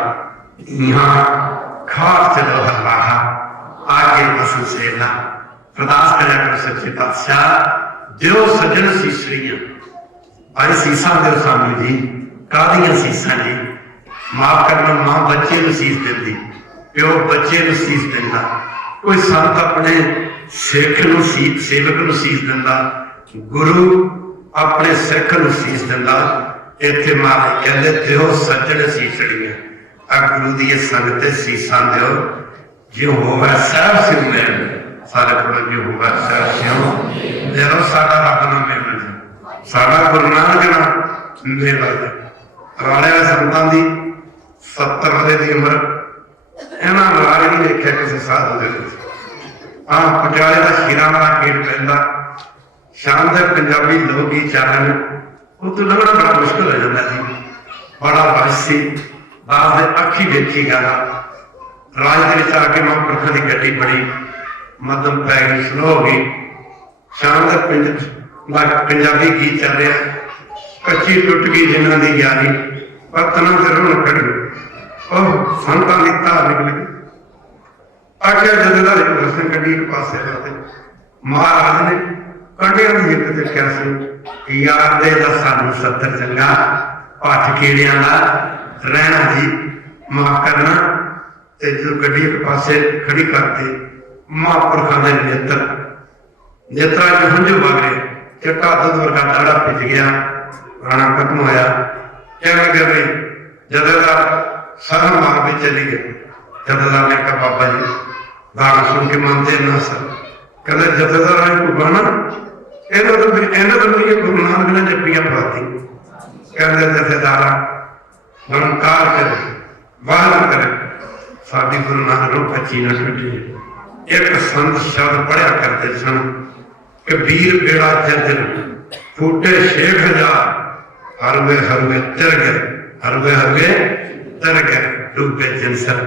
यहाँ खास चलो हल्ला आगे बस सेला अरदास करा करो सच्चे पातशाह दियो सजन सीसरियां भाई सीसा दो सानू जी कादियां सीसा जी माफ करना मां बच्चे नूं सीस दिंदी प्यो बच्चे नूं सीस दिंदा कोई संत अपने सिख नूं सेवक नूं सीस दिंदा गुरु अपने सिख नूं सीस दिंदा। इत्थे महाराज कहंदे दियो सजन सीसड़ियां आ गुरु दी संगत सीसा दियो जो होगा सब सिर में सारे को जो होगा सब सिर जरो साडा रब ना मिल जाए साडा गुरु नानक ना मिल जाए। राणे संतां दी 70 वरे दी उम्र इन्हां नाल नहीं देखिया किसी साधु दे पटियाले का हीरा वाला गेट पैंदा शानदार पंजाबी लोक गीत चलन उतो लगना बड़ा मुश्किल हो जाता सी। बड़ा वश सी दास ने अखी देखी गल राज के आके महापुरखों की गड्डी बड़ी मध्यम पै गई, स्लो हो गई। शाम का पंजाबी गीत चल रहा, कच्ची टुट गई जिन्हों की यारी, पत्तना से रुण कड़ी और संतां दी धार निकल गई। आख्या जथेदार दर्शन कड्डी एक पासे लाते, महाराज ने कंडिया की जिद देखा सी, यार दे दा सानू सत्तर चंगा, भट्ट कीड़ियां दा रहना जी, माफ करना। ते जो गड्डी एक पासे खड़ी करती, महापुरखों के नेत्रा च हंझू वगे, चिट्टा दुध वर्गा दाड़ा पिज गया, राणा खत्म होया। कहने लगे भाई जथेदार सारा मार भी चली गए। जथेदार ने कहा बाबा जी गाना सुन के मानते ना सर, कहते जथेदार आए को गाना इन्होंने तो मेरी गुरु नानक ने जप्पियां पढ़ाती। कहते जथेदार नमकार करे वाह करे, साडी गुरु नानक कच्ची न टूटी। एक संत शब्द पढ़िया करते सन कि वीर बेड़ा जर्जर फूटे 6,000, हरवे हरवे तर गए, हरवे हरवे तर गए, डूबे जिनसर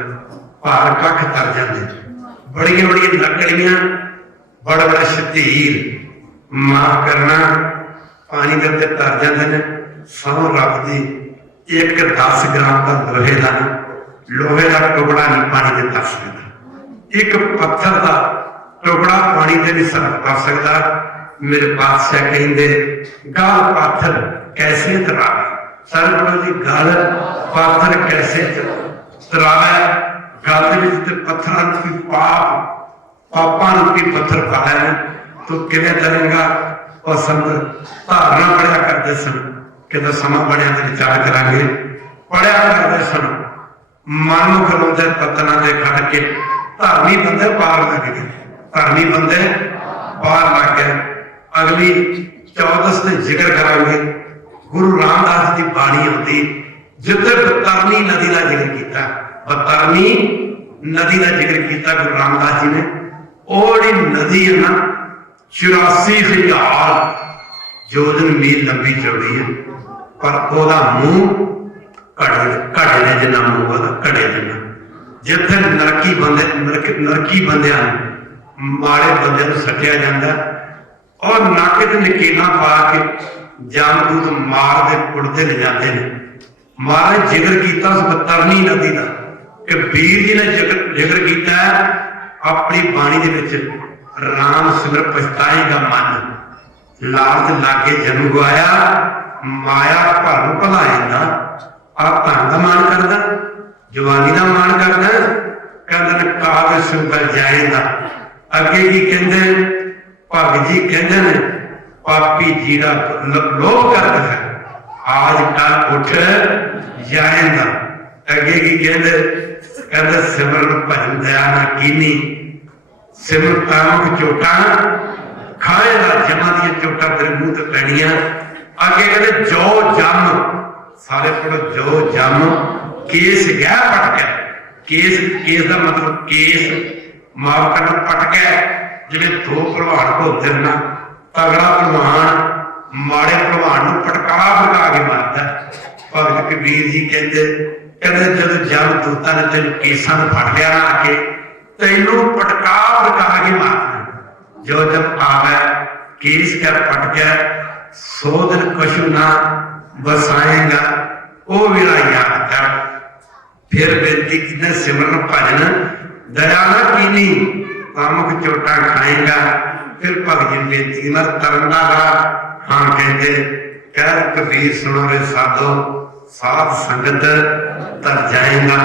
भार कख तर जाते। बड़िया बड़िया लकड़ियां, बड़े बड़े शतीर, माफ करना पानी के उत्ते तर जाते हैं। सौ रब दी एक 10 ग्राम का लोहे का टुकड़ा नहीं पानी में तर सकता, एक पत्थर का टुकड़ा पानी से नहीं तर सकता। मेरे बादशाह कहते गाल पाथर कैसे तरावे, सर जी गल पाथर कैसे तरावे, गल पत्थर की पापा रूपी पत्थर पा है तो किवें तरेगा। और संत धारणा पढ़िया करते सन कि समा बड़िया के विचार करांगे, पढ़िया करते सन मन मुख रोंदे पत्तना दे खड़ के, धार्मी बंदे पार लग गए, धार्मी बंदे पार लग गए। अगली 14 से जिक्र करांगे गुरु रामदास की बाणी आती, जिथे बतरनी नदी का जिक्र किया, बतरनी नदी का जिक्र किया गुरु रामदास जी ने। और नदी है ना 84,000 जोजन मील लंबी चौड़ी है, पर ओदा मुंह घड़े जिन्ना मुंह ओदा, घड़े जिन्ना। जिथे नरकी बंदे माड़े बंदे सटिया जाता और नक च नकेला पा के जामदूत मार दे कुड़ते ले जाते हैं। महाराज जिक्र किया उस बतरनी नदी का कि वीर जी ने जिक्र किया अपनी बाणी दे विच, राम सिमर पछताएगा मन, लालच लागे जन्म गवाया, माया घर भुलाएगा। आप धन का मान करदा, जवानी का मान करदा, कहते कागज सुंदर जाएगा। अगे की कहते भगत जी कहते हैं पापी जीरा लोभ करता है, आज कल उठ जाएगा। अगे की कहते सिमरन भजन दया ना कीनी, सिमर तामुख चोटा खाएगा, जमा दी चोटा तेरे मुंह ते पैनिया। अगे कहते जो जम, सारे पढ़ो जो जम केस गया पट गया। केस का मतलब केस माफ करना, पट गया जिन्हें 2 भलवान घोलते ना, तगड़ा भलवान माड़े भलवान पटका भगा के मारता। भगत कबीर जी कहते जब जब दूता ने तेन केसा फट लिया ना आके, तेनों पटका भगा के मारना। जो जब आवे केस कर पट गया, 100 दिन कछु ना बसाएगा, वो मेरा याद कर। फिर बेनती की सिमरन भजन दया ना कीनी, तामुख चोटा खाएगा। फिर भगत जी बेनती ना तरंगा हाँ कहते कह कबीर सुनो रे साधो, साध संगत तर जाएगा।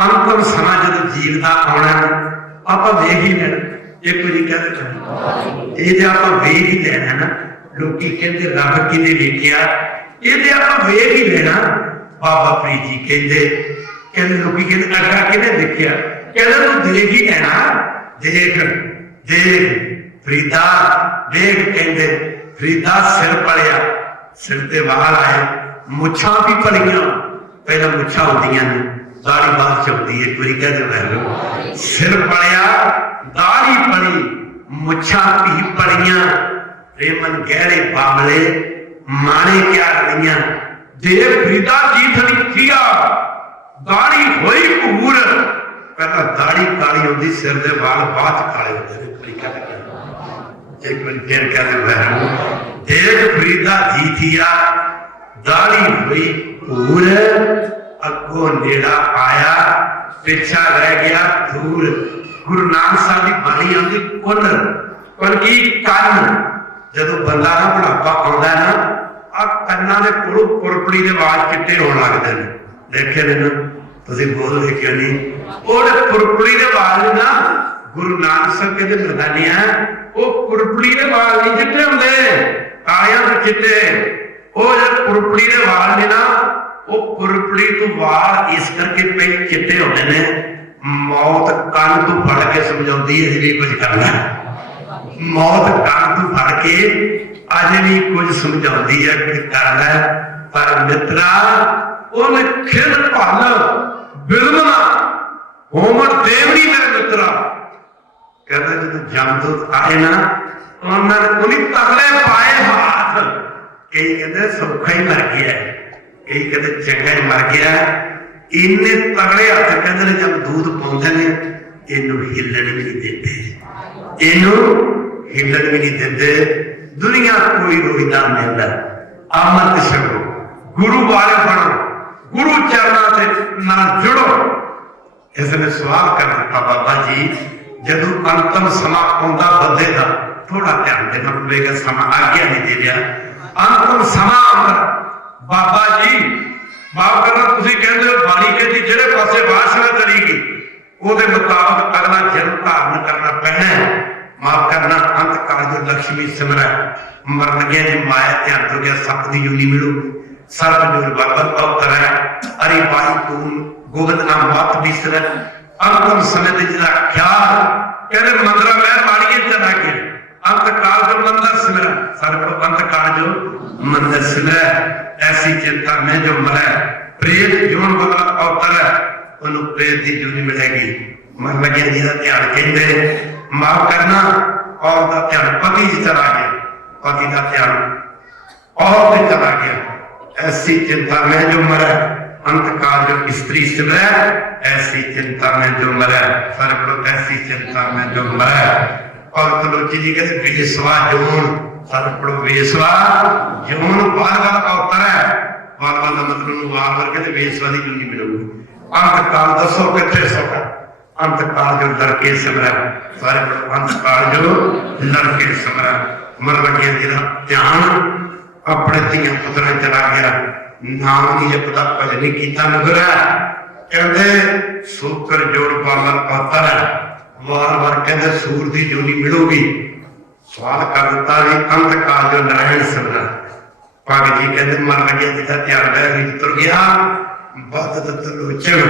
अंतिम समा जो जीव का आना आप वेख ही लेना। एक बारी कहते ये आप वेख ही लेना ना, लोग कहते रब कि वेख्या, ये आप वेख ही लेना। बाबा फरीद जी कहते लोग कहते अग्गा कि देखा, कहते तू देख ही लेना, देख देख फरीदा देख। कहते फरीदा सिर पलिया, सिर ते वाल आए, मुछा भी पलियां, पहला मुछा होंदियां ने, दाढ़ी बाद च होंदी है। एक बारी कहते सिर पलिया, दाढ़ी पली, मुछा भी पलियां, रेमन गहरे बाबले माने क्या रहियां। देख फरीदा जीठ लिखिया, दाढ़ी होई भूर, पहला दाढ़ी काली होती, सिर के वाल बाद काले होते हैं। एक बार फिर कहते देख फरीदा जी थिया, दाढ़ी हुई भूर, अगो नेड़ा आया, पिछा रह गया दूर। गुरु नानक साहब की बाणी आती कुल की कन, जो बंदा ना बुढ़ापा आता ना, आ कन्ना के कोलों पुरपड़ी के वाल चिट्टे होने लगते हैं। देखे ने ना तुम बोल रहे क्यों नहीं? और पुरपड़ी के वाल ना गुरु नानक साहब कहते मरदानी है, वो पुरपड़ी के वाल नहीं चिट्टे होंगे, कालियां तो चिट्टे। वो जो पुरपड़ी के वाल ने ना, वो पुरपड़ी तो वाल इस करके पे चिट्टे होते हैं, मौत कन तो फड़ के समझाती है अजे भी कुछ करना, मौत कन तो फड़ के अजे भी कुछ समझाती है कुछ करना। पर मित्रा उन्हें खिल भल बिलमना होमन देवनी मेरे मित्रा, कहता जो जमदूत आए ना उन्होंने तगड़े पाए हाथ, कई कहते सौखा ही मर गया, कई कहते चंगा ही मर गया। इन्ने तगड़े हाथ कहते जब दूध पाते ने इनू हिलन भी नहीं देते, इनू हिलन भी नहीं देते। दुनिया कोई रोई ना मिलता, अमृत छको, गुरु वाले बनो, गुरु चरणों से नाल जुड़ो। इसने सवाल कर दिया बाबा जी, जदों अंतम समा आउंदा बंदे का थोड़ा ध्यान देना पड़ेगा, समा आज्ञा नहीं दे रहा, अंतम समा आउंदा बाबा जी माफ करना, तुसीं कहंदे हो बाणी कहती जिहड़े पासे वासना चलेगी ਉਹਦੇ ਮੁਤਾਬਕ ਅਗਲਾ ਜਨਮ ਧਾਰਨ ਕਰਨਾ ਪੈਣਾ है। माफ करना अंत काल जो लक्ष्मी सिमरा मर लगे जी माया ध्यान हो गया, सप की यूनी मिलो सर्प जो बाबत अवतर है, अरे भाई तू गोविंद नाम बात बिसर अंतम समय ते जिहड़ा ख्याल कहते मंदरा मैं बाड़ीए चला गया, अंत काल जो मंदिर सिमरा सर्प अंत काल जो मंदिर सिमरा, ऐसी चिंता में जो मरा प्रेत जीवन वाला अवतर है उन्होंने प्रेत की जूनी मिलेगी। मर लगे जिहदा ध्यान कहते माफ करना और का ध्यान पति जी चला गया, पति का ध्यान और भी चला गया। ऐसी चिंता में जो मरा अंत काल जो स्त्री सिमरा, ऐसी चिंता में जो मरा सर्व, ऐसी चिंता में जो मरा। और तलोची जी कहते बेसवा जोन सर्व बेसवा जोन बार बार अवतर है, बार बार मतलब बार बार कहते बेसवा की जूनी मिलेगी। अंत काल दसो कितने सौ अंत काल जो लड़के सिमरा सारे अंत काल जो लड़के सिमरा। मर लगे जिहदा ध्यान अपने धियां पुत्रां चला गया, नाम नहीं जपदा भजन कीता नगरा, कहते सूकर जोड़ पालन पाता है, बार बार कहते सूर की जोनी मिलूगी। सवाल कर दिता भी अंत काल जो नारायण सिमरा। भगत जी कहते मर लगे जिहदा ध्यान रह तुर गया, बदत लोचन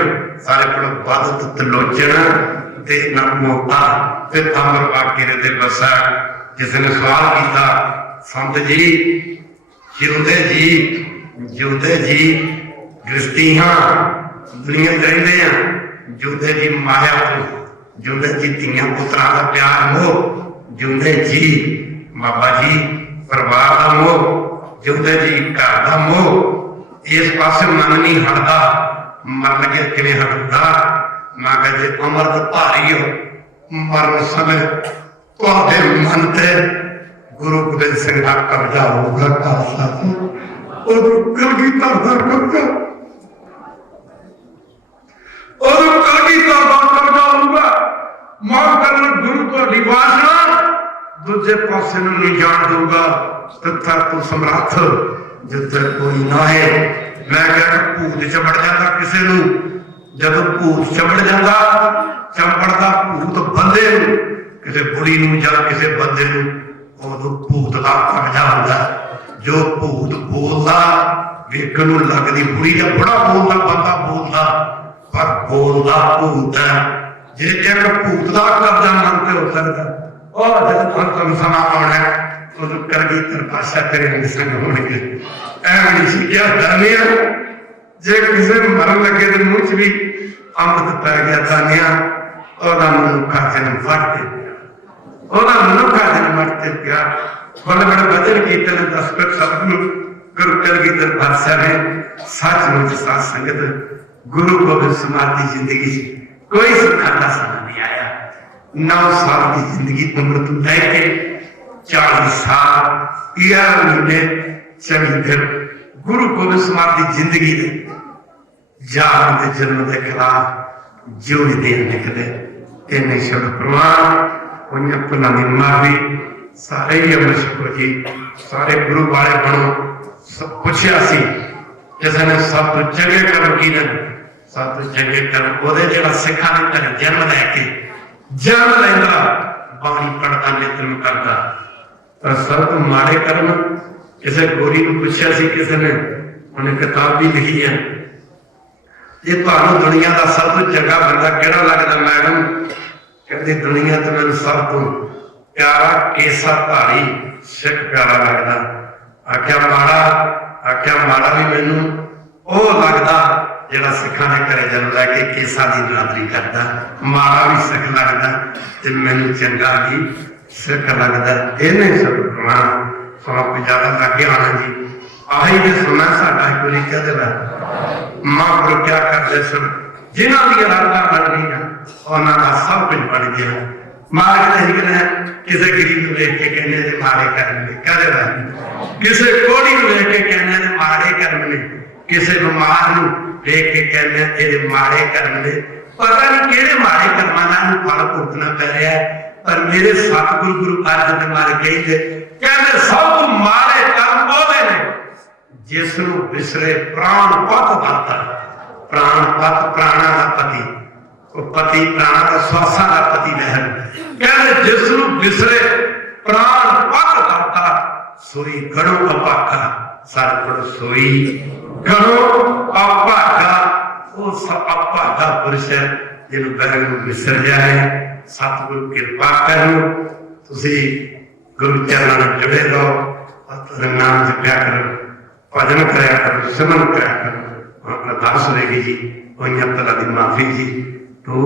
सारे पढ़ो बदत लोचन ते न मोटा ते तामर वाकिरे दे बसा। जिसने सवाल किया संत जी जिउंदे जी गृहस्थी हाँ दुनिया रहते हैं, जिउंदे जी माया को, जिउंदे जी धियां पुत्रां दा प्यार मोह, जिउंदे जी बाबा जी परिवार का मोह, जिउंदे जी घर का मोह, इस पास मन नहीं हटता। मर लगे किवें हटदा ना कहते अमृत भारी हो मरण समय तुहाडे मन ते गुरु गोबिंद सिंह का कब्जा होगा, खालसा और कलगीधर दा कब्जा, और कलगीधर दा कब्जा होगा। माफ करना गुरु को निवासना दूजे पासे नहीं जान दूंगा, तथा तू समर्थ जिथे कोई ना है। मैं कहता भूत चमड़ जाता किसी नू, जब भूत चमड़ जाता चंबड़ता भूत बंदे किसी बुढ़ी नू या किसी बंदे नू, उदों भूत का कब्जा होता। जो भूत बोलता वेखण नू लगदी बुढ़ी या बड़ा बोलता बंदा बोलता, पर बोलता भूत है। जे एक भूत का कब्जा मन पे हो सकता, और जब अंतम समा आना है तो कलगीधर पातशाह तेरे संग होणगे। ऐ नहीं क्या दानिया जे किसी मरन लगे तो मुंह च भी अमृत पै गया दानिया, और मनुखा जन्म फटते पिया, और मनुखा जन्म फटते पिया। बड़े बड़े भजन कीते ने 10 शब्द गुरु कलगीधर पातशाह ने सचमुच साध संगत गुरु गोबिंद सिंह की जिंदगी कोई सुखा का समय नहीं आया। 9 साल की जिंदगी उम्र तो लैके 40 साल 11 महीने 24 दिन गुरु गोबिंद सिंह की जिंदगी दे जान के जन्म के खिलाफ जो भी देन निकले इन्हें शब्द प्रमाण उन्हें भुलों की माफी सारे ही अमर छको जी सारे गुरु वाले बनो। पूछया सी किसी ने सब तो चंगे कर्म की सब तो चंगे कर्म वो जो सिखा ने घर जन्म लैके जन्म लेंदा बाणी पढ़ता नितन करता पर सब तो माड़े कर्म किसी गोरी को पूछया सी किसी ने उन्हें किताब भी लिखी है ये तुहानू दुनिया का सब तो चंगा बंदा केड़ा लगदा मैडम कहती दुनिया तो मैं सब तो प्यारा केसा धारी सिख प्यारा लगता। आख्या माड़ा भी मैनू ओ लगता जिहड़ा सिखां दे घरे जन्म लैके केसा की बरादरी करता माड़ा भी सिख लगता ते मैनू चंगा भी सिख लगता। इन्हें सब प्रमाण सौ कोई ज्यादा लागे आना जी आही जो सुना साडा कोई कहते महापुरुष क्या करते सन जिन्हों दी रातां लगनियां उन्हां दा सब कुछ बन गया। मालिक ने निकलिया किसी गरीब को देख के कहने माड़े कर्म ने कहते किसी कोड़ी को देख के कहने माड़े कर्म ने किसी बीमार को देख के कहने तेरे माड़े कर्म ने पता नहीं केड़े माड़े कर्मां नाल फल भुगतना पै रहा है। पर मेरे सतगुरु गुरु अर्जन देव महाराज कहते सब माड़े कर्म बोले ने जिसनों विसरे प्राण पत दाता प्राण पत प्राणा का पति पति प्राणा का श्वासा का पति लहर कहते जिसनों विसरे प्राण पत दाता सोई गणो अपाका सतगुरु सोई गणो अपाका उस अपाका पुरुष जिन्होंने बैगन विसर जाए सतगुरु कृपा करो तुसी गुरु चरणों में जुड़े रहो और नाम जपया करो भजन कराया करो सिमरन कराया करो अरदास रहेगी जी कोई तरह की माफी जी। तो